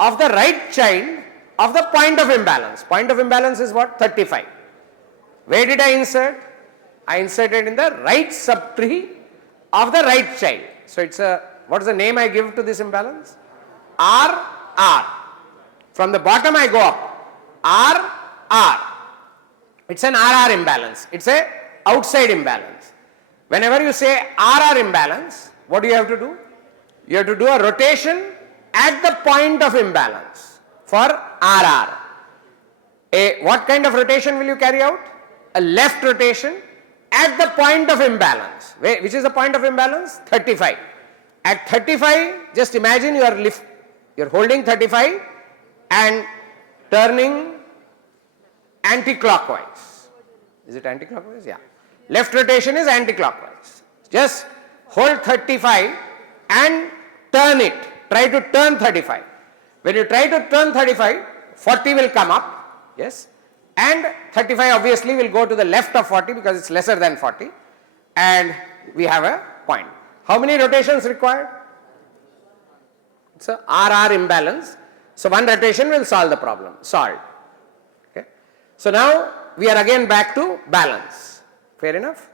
of the right child of the point of imbalance. Point of imbalance is what? 35. Where did I insert? I inserted in the right subtree of the right child. So it's what is the name I give to this imbalance? R. From the bottom I go up. R. It's an RR imbalance. It's a outside imbalance. Whenever you say RR imbalance, what do you have to do? You have to do a rotation at the point of imbalance for RR. What kind of rotation will you carry out? A left rotation at the point of imbalance. Which is the point of imbalance? 35. At 35, just imagine you are holding 35 and turning anti-clockwise. Is it anti-clockwise? Yeah. Left rotation is anti-clockwise. Just hold 35 and turn it. Try to turn 35. When you try to turn 35, 40 will come up. Yes. And 35 obviously will go to the left of 40 because it's lesser than 40. And we have a point. How many rotations required? It's a RR imbalance. So one rotation will solve the problem. Solved. Okay. So now we are again back to balance. Fair enough?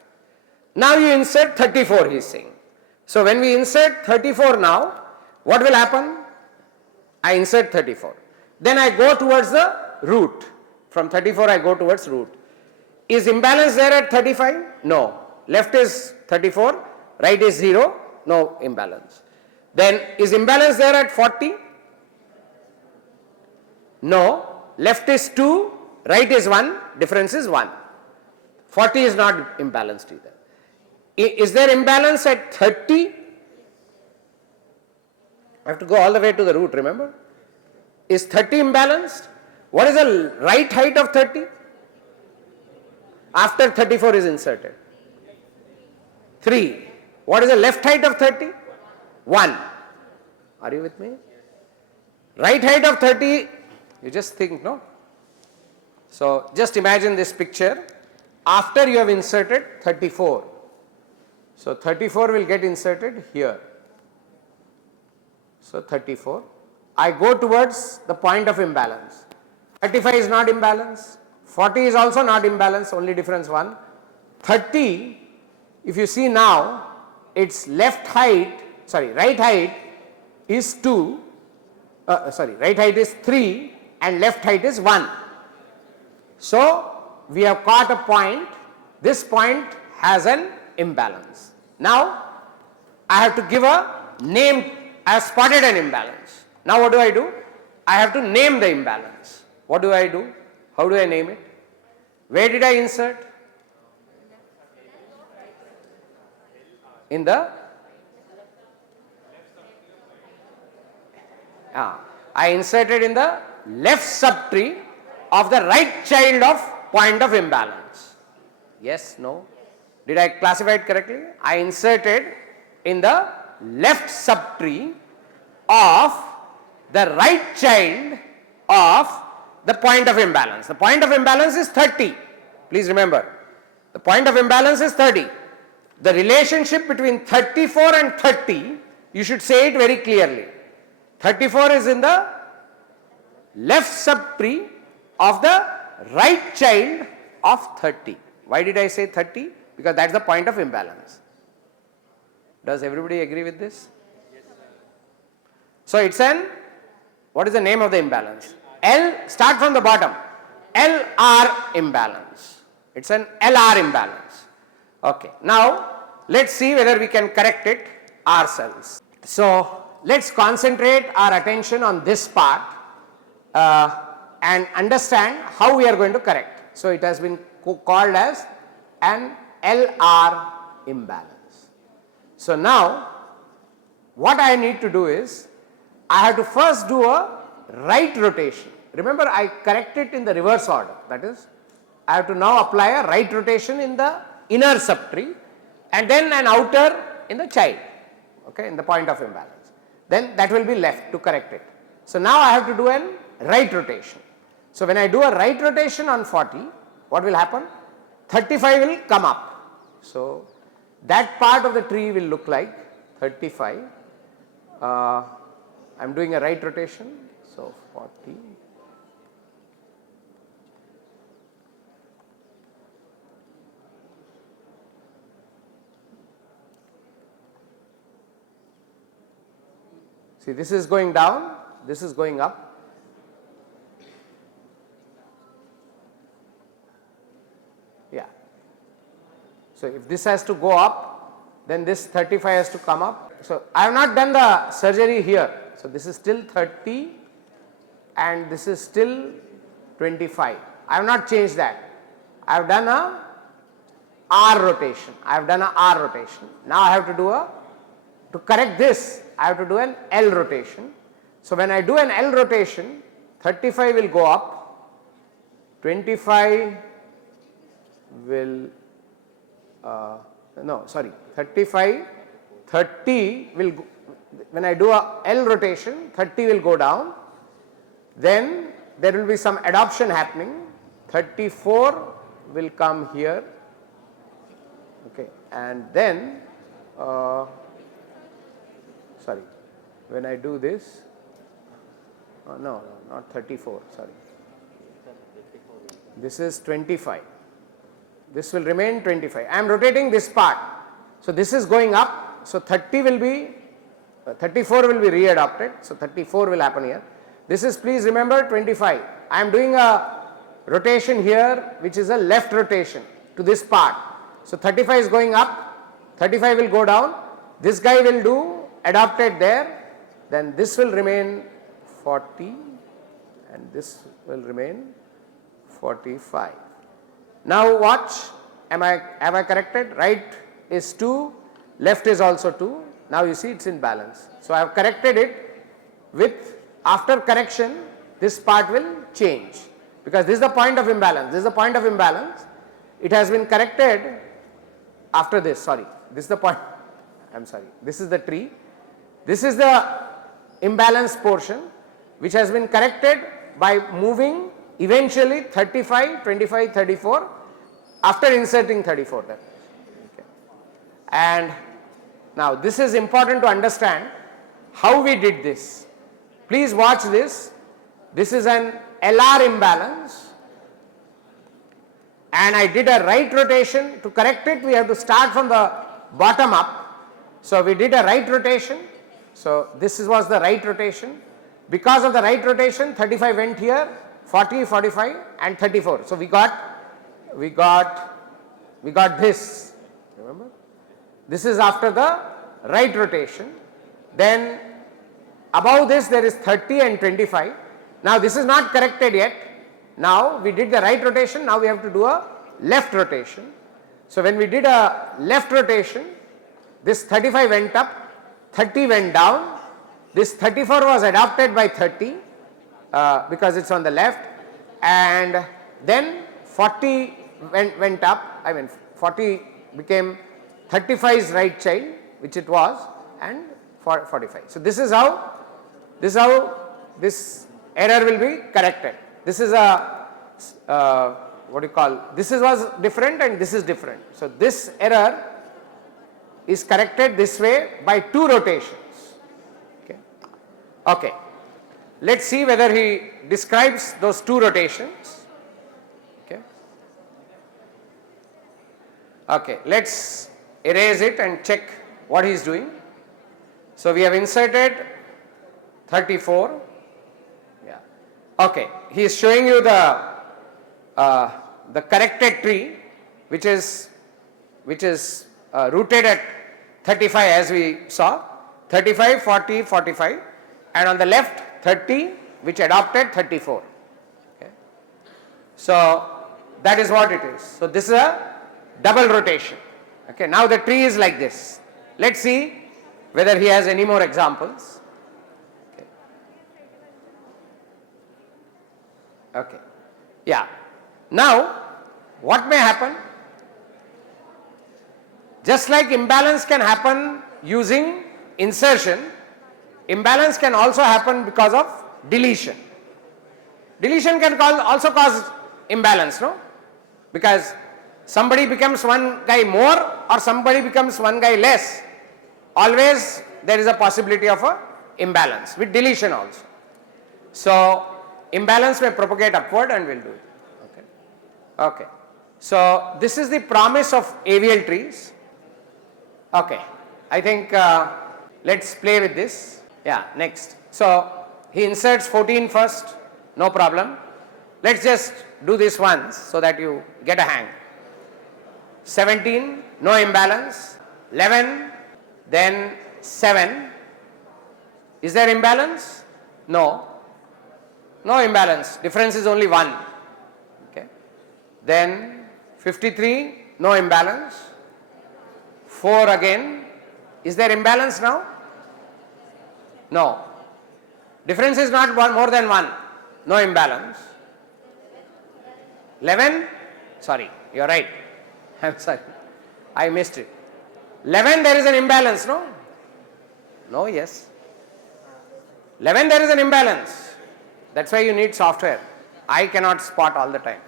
Now you insert 34, he is saying. So when we insert 34 now, what will happen? I insert 34. Then I go towards the root. From 34 I go towards root. Is imbalance there at 35? No. Left is 34, right is 0, no imbalance. Then is imbalance there at 40? No. Left is 2, right is 1, difference is 1. 40 is not imbalanced either. Is there imbalance at 30? I have to go all the way to the root, remember? Is 30 imbalanced? What is the right height of 30? After 34 is inserted. 3. What is the left height of 30? 1. Are you with me? Right height of 30, you just think, no? So just imagine this picture after you have inserted 34. So 34 will get inserted here. So 34. I go towards the point of imbalance. 35 is not imbalanced. 40 is also not imbalanced, only difference 1. 30, if you see now, its right height is 2, right height is 3 and left height is 1. So we have caught a point, this point has an imbalance. Now I have to give a name, I have spotted an imbalance. Now what do? I have to name the imbalance. What do? How do I name it? Where did I insert? in the I inserted in the left subtree of the right child of point of imbalance. Yes, no? Did I classify it correctly? I inserted in the left subtree of the right child of the point of imbalance. The point of imbalance is 30. Please remember, the point of imbalance is 30. The relationship between 34 and 30, you should say it very clearly. 34 is in the left subtree of the right child of 30. Why did I say 30? Because that's the point of imbalance. Does everybody agree with this? Yes, sir. So it's an, what is the name of the imbalance? Start from the bottom. LR imbalance. It's an LR imbalance. Okay. Now let's see whether we can correct it ourselves. So let's concentrate our attention on this part and understand how we are going to correct. So it has been called as an LR imbalance. So now what I need to do is I have to first do a right rotation. Remember, I correct it in the reverse order. That is, I have to now apply a right rotation in the inner subtree and then an outer in the child, okay, in the point of imbalance. Then that will be left to correct it. So now I have to do a right rotation. So when I do a right rotation on 40, what will happen? 35 will come up. So that part of the tree will look like 35. I am doing a right rotation. So 40. See, this is going down, this is going up. Yeah. So if this has to go up, then this 35 has to come up. So I have not done the surgery here. So this is still 30 and this is still 25. I have not changed that. I have done a R rotation. I have done a R rotation. Now I have to do to correct this, I have to do an L rotation. So when I do an L rotation, 35 will go up, 25 will, 30 will go, when I do a L rotation, 30 will go down, then there will be some adoption happening, 34 will come here, okay, and then, when I do this, no, not 34, sorry, this is 25, this will remain 25, I am rotating this part, so this is going up, so 30 will be, 34 will be readopted, so 34 will happen here. This is, please remember, 25. I am doing a rotation here which is a left rotation to this part. So 35 is going up, 35 will go down, this guy will do adopted there, then this will remain 40 and this will remain 45. Now watch, have I corrected? Right is 2, left is also 2. Now you see it's in balance. So I have corrected it with, after correction, this part will change because this is the point of imbalance. This is the point of imbalance. It has been corrected after this, sorry. This is the point, I am sorry. This is the tree. This is the imbalance portion which has been corrected by moving eventually 35, 25, 34 after inserting 34 there. Okay. And now this is important to understand how we did this. Please watch this. This is an LR imbalance and I did a right rotation. To correct it, we have to start from the bottom up. So we did a right rotation. So this was the right rotation. Because of the right rotation, 35 went here, 40, 45 and 34. So we got this, remember? This is after the right rotation. Then above this there is 30 and 25. Now this is not corrected yet. Now we did the right rotation, now we have to do a left rotation. So when we did a left rotation, this 35 went up, 30 went down, this 34 was adopted by 30 because it's on the left, and then 40 went up, 40 became 35's right child, which it was, and 45. So this is how this error will be corrected. This is a what do you call, this was different and this is different. So this error is corrected this way by 2 rotations. Okay. Let's see whether he describes those 2 rotations. Okay, let's erase it and check what he is doing. So we have inserted 34. Yeah. Okay, he is showing you the corrected tree, which is rooted at 35 as we saw, 35, 40, 45, and on the left 30, which adopted 34. Okay. So that is what it is. So this is a double rotation. Okay. Now the tree is like this. Let's see whether he has any more examples. Okay. Okay. Yeah. Now what may happen? Just like imbalance can happen using insertion, imbalance can also happen because of deletion. Deletion can also cause imbalance, no? Because somebody becomes one guy more or somebody becomes one guy less. Always there is a possibility of a imbalance with deletion also. So imbalance may propagate upward and will do it. Okay. Okay. So this is the promise of AVL trees. Okay. I think let's play with this. Yeah, next. So he inserts 14 first, no problem. Let's just do this once so that you get a hang. 17, no imbalance. 11, then 7. Is there imbalance? No. No imbalance. Difference is only 1. Okay. Then 53, no imbalance. 4 again. Is there imbalance now? No. Difference is not more than 1. No imbalance. 11, sorry, you are right. I am sorry, I missed it. 11 there is an imbalance, no? No, yes. 11 there is an imbalance. That's why you need software. I cannot spot all the time.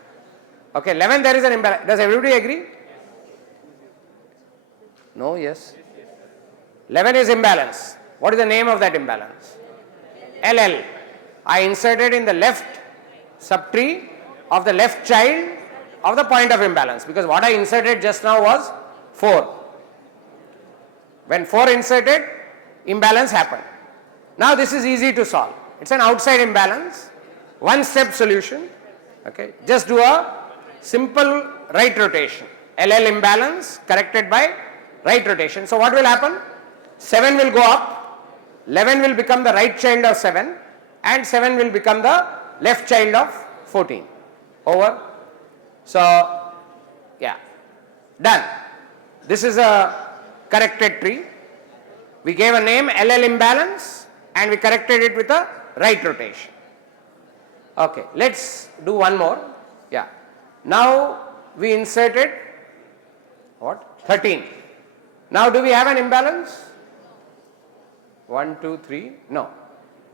Okay, 11 there is an imbalance. Does everybody agree? No, yes. 11 is imbalance. What is the name of that imbalance? LL. I inserted in the left subtree of the left child of the point of imbalance, because what I inserted just now was 4. When 4 inserted, imbalance happened. Now this is easy to solve. It's an outside imbalance, one step solution. Okay, just do a simple right rotation. LL imbalance corrected by right rotation. So what will happen? 7 will go up, 11 will become the right child of 7, and 7 will become the left child of 14. Over. So yeah, done. This is a corrected tree. We gave a name LL imbalance and we corrected it with a right rotation. Okay, let's do one more. Yeah. Now we inserted what? 13. Now do we have an imbalance? 1, 2, 3. No.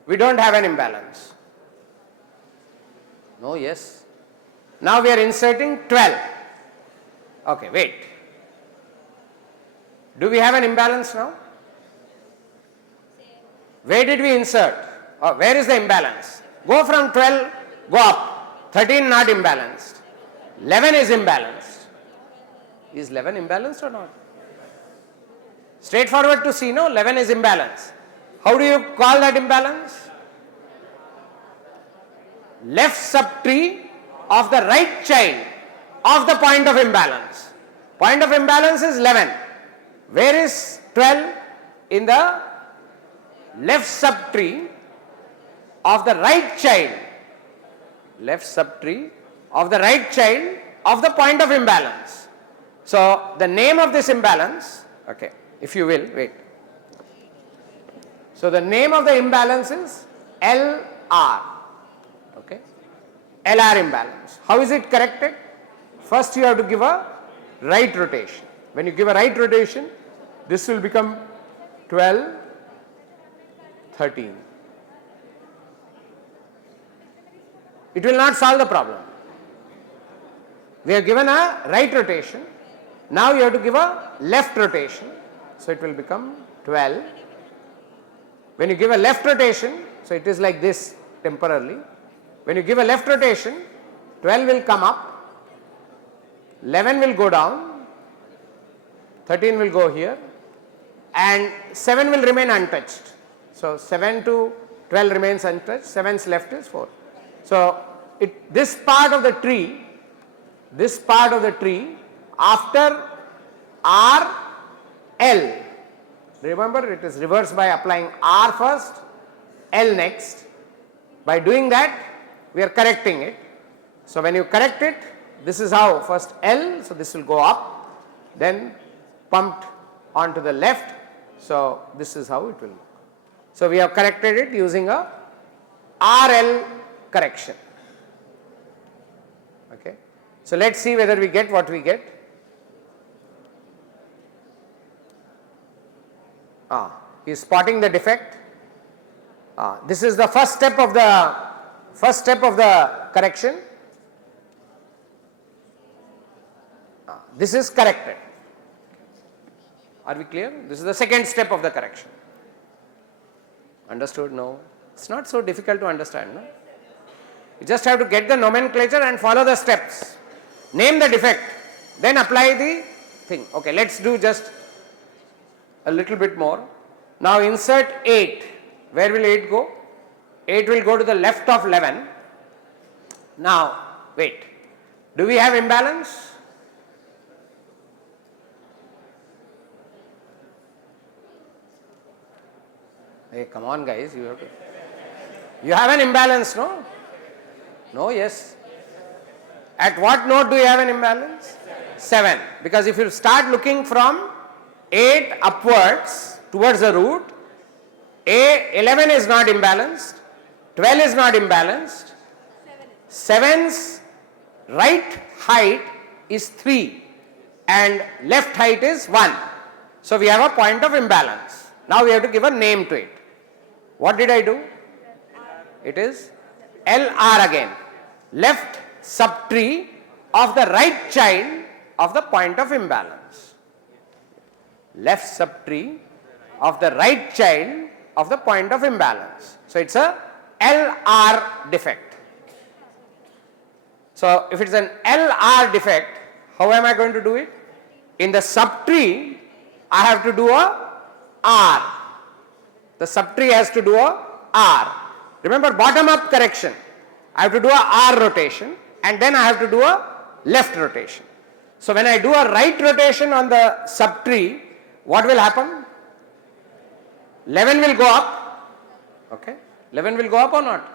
We don't have an imbalance. No, yes. Now we are inserting 12. Okay, wait. Do we have an imbalance now? Where did we insert? Or where is the imbalance? Go from 12, go up. 13 not imbalanced. 11 is imbalanced. Is 11 imbalanced or not? Straightforward to see, no? 11 is imbalanced. How do you call that imbalance? Left subtree of the right child of the point of imbalance. Point of imbalance is 11. Where is 12? In the left subtree of the right child. Left subtree of the right child of the point of imbalance. So the name of this imbalance, okay, if you will, wait. So the name of the imbalance is LR, okay, LR imbalance. How is it corrected? First you have to give a right rotation. When you give a right rotation, this will become 12, 13. It will not solve the problem. We have given a right rotation. Now you have to give a left rotation. So it will become 12. When you give a left rotation, so it is like this temporarily. When you give a left rotation, 12 will come up, 11 will go down, 13 will go here, and 7 will remain untouched. So 7 to 12 remains untouched, 7's left is 4. So this part of the tree after R, L, remember it is reversed by applying R first, L next. By doing that, we are correcting it. So when you correct it, this is how first L, so this will go up, then pumped onto the left. So this is how it will. So we have corrected it using a RL correction. Okay. So let's see whether we get what we get. He is spotting the defect. This is the first step of the correction. This is corrected. Are we clear? This is the second step of the correction. Understood? No. It's not so difficult to understand. No? You just have to get the nomenclature and follow the steps. Name the defect, then apply the thing. Okay, let's do just a little bit more. Now insert 8. Where will 8 go? 8 will go to the left of 11. Now, wait. Do we have imbalance? Hey, come on guys, you have to. You have an imbalance, no? No, yes. At what node do you have an imbalance? 7. Because if you start looking from 8 upwards towards the root, 11 is not imbalanced, 12 is not imbalanced, 7's right height is 3 and left height is 1. So we have a point of imbalance. Now we have to give a name to it. What did I do? It is LR again. Left subtree of the right child of the point of imbalance. Left subtree of the right child of the point of imbalance. So it's a LR defect. So if it's an LR defect, how am I going to do it? In the subtree, I have to do a R. The subtree has to do a R. Remember, bottom up correction. I have to do a R rotation and then I have to do a left rotation. So when I do a right rotation on the subtree, what will happen? 11 will go up. Okay. 11 will go up or not?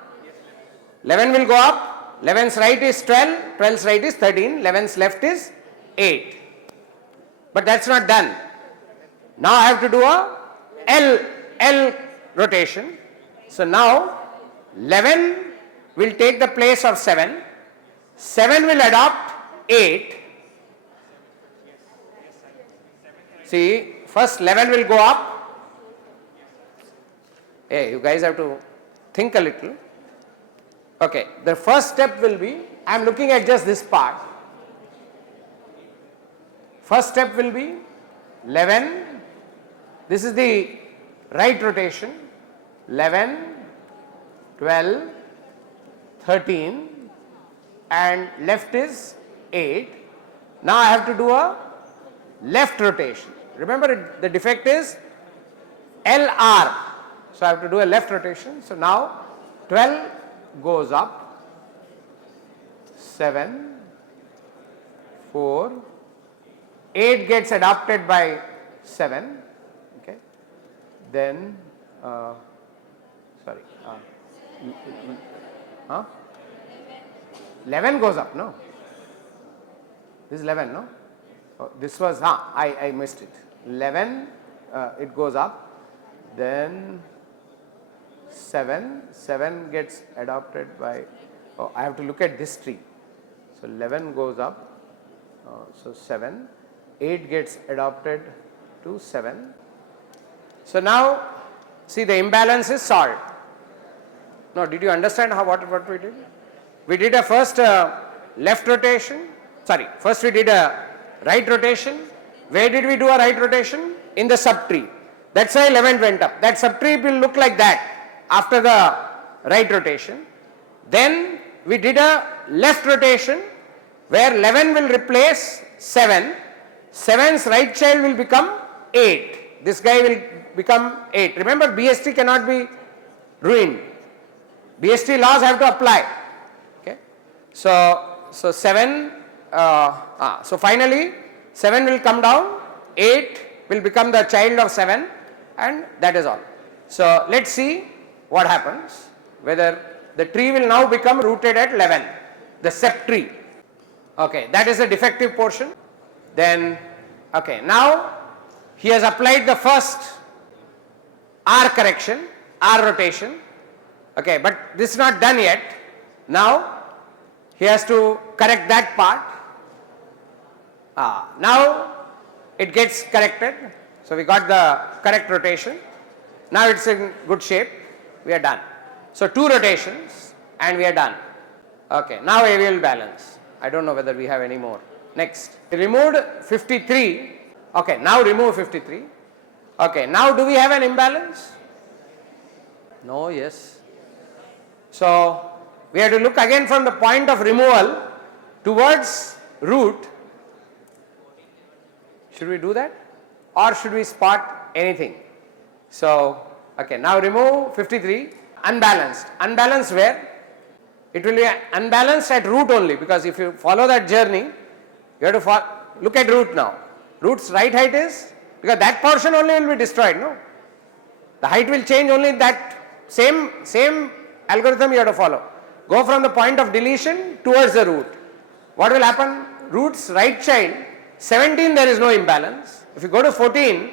11 will go up. 11's right is 12. 12's right is 13. 11's left is 8. But that's not done. Now I have to do a L rotation. So now 11 will take the place of 7. 7 will adopt 8. See, first 11 will go up. Hey, you guys have to think a little. Okay, the first step will be, I am looking at just this part. First step will be 11. This is the right rotation. 11, 12, 13 and left is 8. Now I have to do a left rotation. Remember the defect is LR. So I have to do a left rotation. So now 12 goes up, 7, 4, 8 gets adopted by 7. Okay. Then, sorry, 11 goes up, no? This is 11, no? Oh, this was, I missed it. 11 it goes up, then 7 gets adopted by, oh, I have to look at this tree. So 11 goes up, so 7, 8 gets adopted to 7. So now see, the imbalance is solved. Now did you understand what we did? We did a first left rotation, first we did a right rotation. Where did we do a right rotation? In the subtree. That's why 11 went up. That subtree will look like that after the right rotation. Then we did a left rotation where 11 will replace 7. 7's right child will become 8. This guy will become 8. Remember, BST cannot be ruined. BST laws have to apply. Okay. So 7, so finally 7 will come down, 8 will become the child of 7, and that is all. So let's see what happens, whether the tree will now become rooted at 11, the sep tree. Okay, that is the defective portion. Then, okay, now he has applied the first R correction, R rotation. Okay, but this is not done yet. Now he has to correct that part. Now it gets corrected. So we got the correct rotation. Now it's in good shape. We are done. So 2 rotations and we are done. Okay, now avial balance. I don't know whether we have any more. Next, we removed 53. Okay, now remove 53. Okay, now do we have an imbalance? No, yes. So we have to look again from the point of removal towards root. Should we do that? Or should we spot anything? So, okay, now remove 53. Unbalanced. Unbalanced where? It will be unbalanced at root only, because if you follow that journey, you have to look at root now. Root's right height is, because that portion only will be destroyed, no? The height will change only that same algorithm you have to follow. Go from the point of deletion towards the root. What will happen? Root's right child, 17 there is no imbalance. If you go to 14,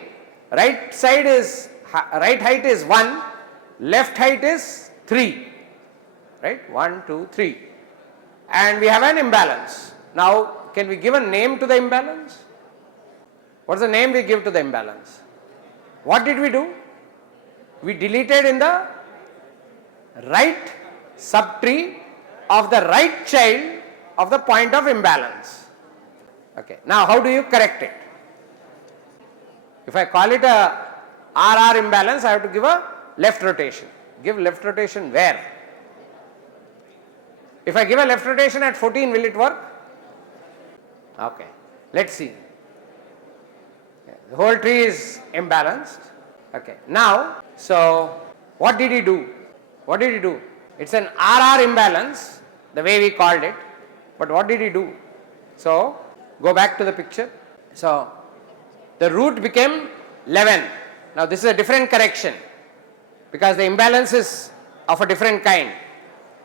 right height is 1, left height is 3. Right? 1, 2, 3. And we have an imbalance. Now, can we give a name to the imbalance? What's the name we give to the imbalance? What did we do? We deleted in the right subtree of the right child of the point of imbalance. Okay. Now, how do you correct it? If I call it a RR imbalance, I have to give a left rotation. Give left rotation where? If I give a left rotation at 14, will it work? Okay, let's see. The whole tree is imbalanced. Okay, now, so what did he do? What did he do? It's an RR imbalance, the way we called it. But what did he do? So, go back to the picture. So, the root became 11. Now, this is a different correction because the imbalance is of a different kind.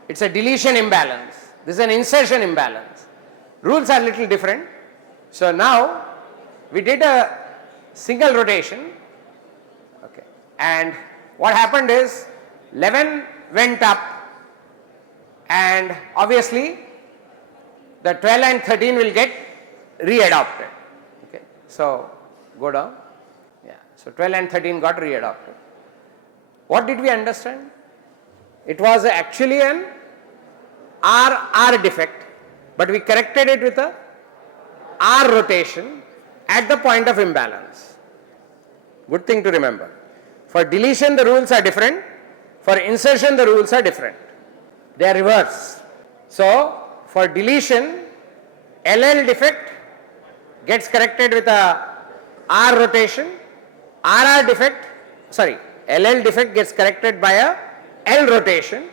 It's a deletion imbalance. This is an insertion imbalance. Rules are little different. So now we did a single rotation. Okay. And what happened is 11 went up and obviously the 12 and 13 will get readopted. Okay. So go down. Yeah. So 12 and 13 got readopted. What did we understand? It was actually an RR defect, but we corrected it with a R rotation at the point of imbalance. Good thing to remember. For deletion the rules are different, for insertion the rules are different. They are reversed. So for deletion, LL defect gets corrected with a R rotation, RR defect, LL defect gets corrected by a L rotation,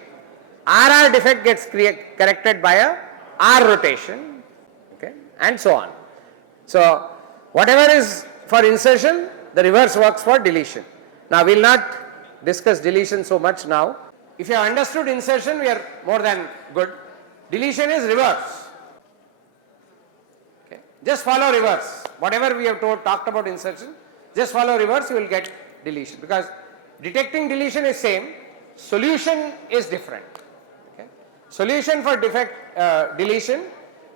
RR defect gets corrected by a R rotation, okay, and so on. So whatever is for insertion, the reverse works for deletion. Now we will not discuss deletion so much now. If you have understood insertion, we are more than good. Deletion is reverse. Okay. Just follow reverse. Whatever we have talked about insertion, Just follow reverse, you will get deletion, because detecting deletion is same, solution is different. Okay. Solution for defect deletion,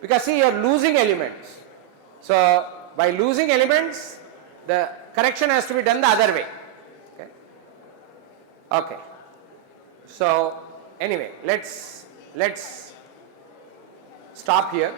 because see you are losing elements. So by losing elements, the correction has to be done the other way. Okay. Okay. So anyway, let's stop here.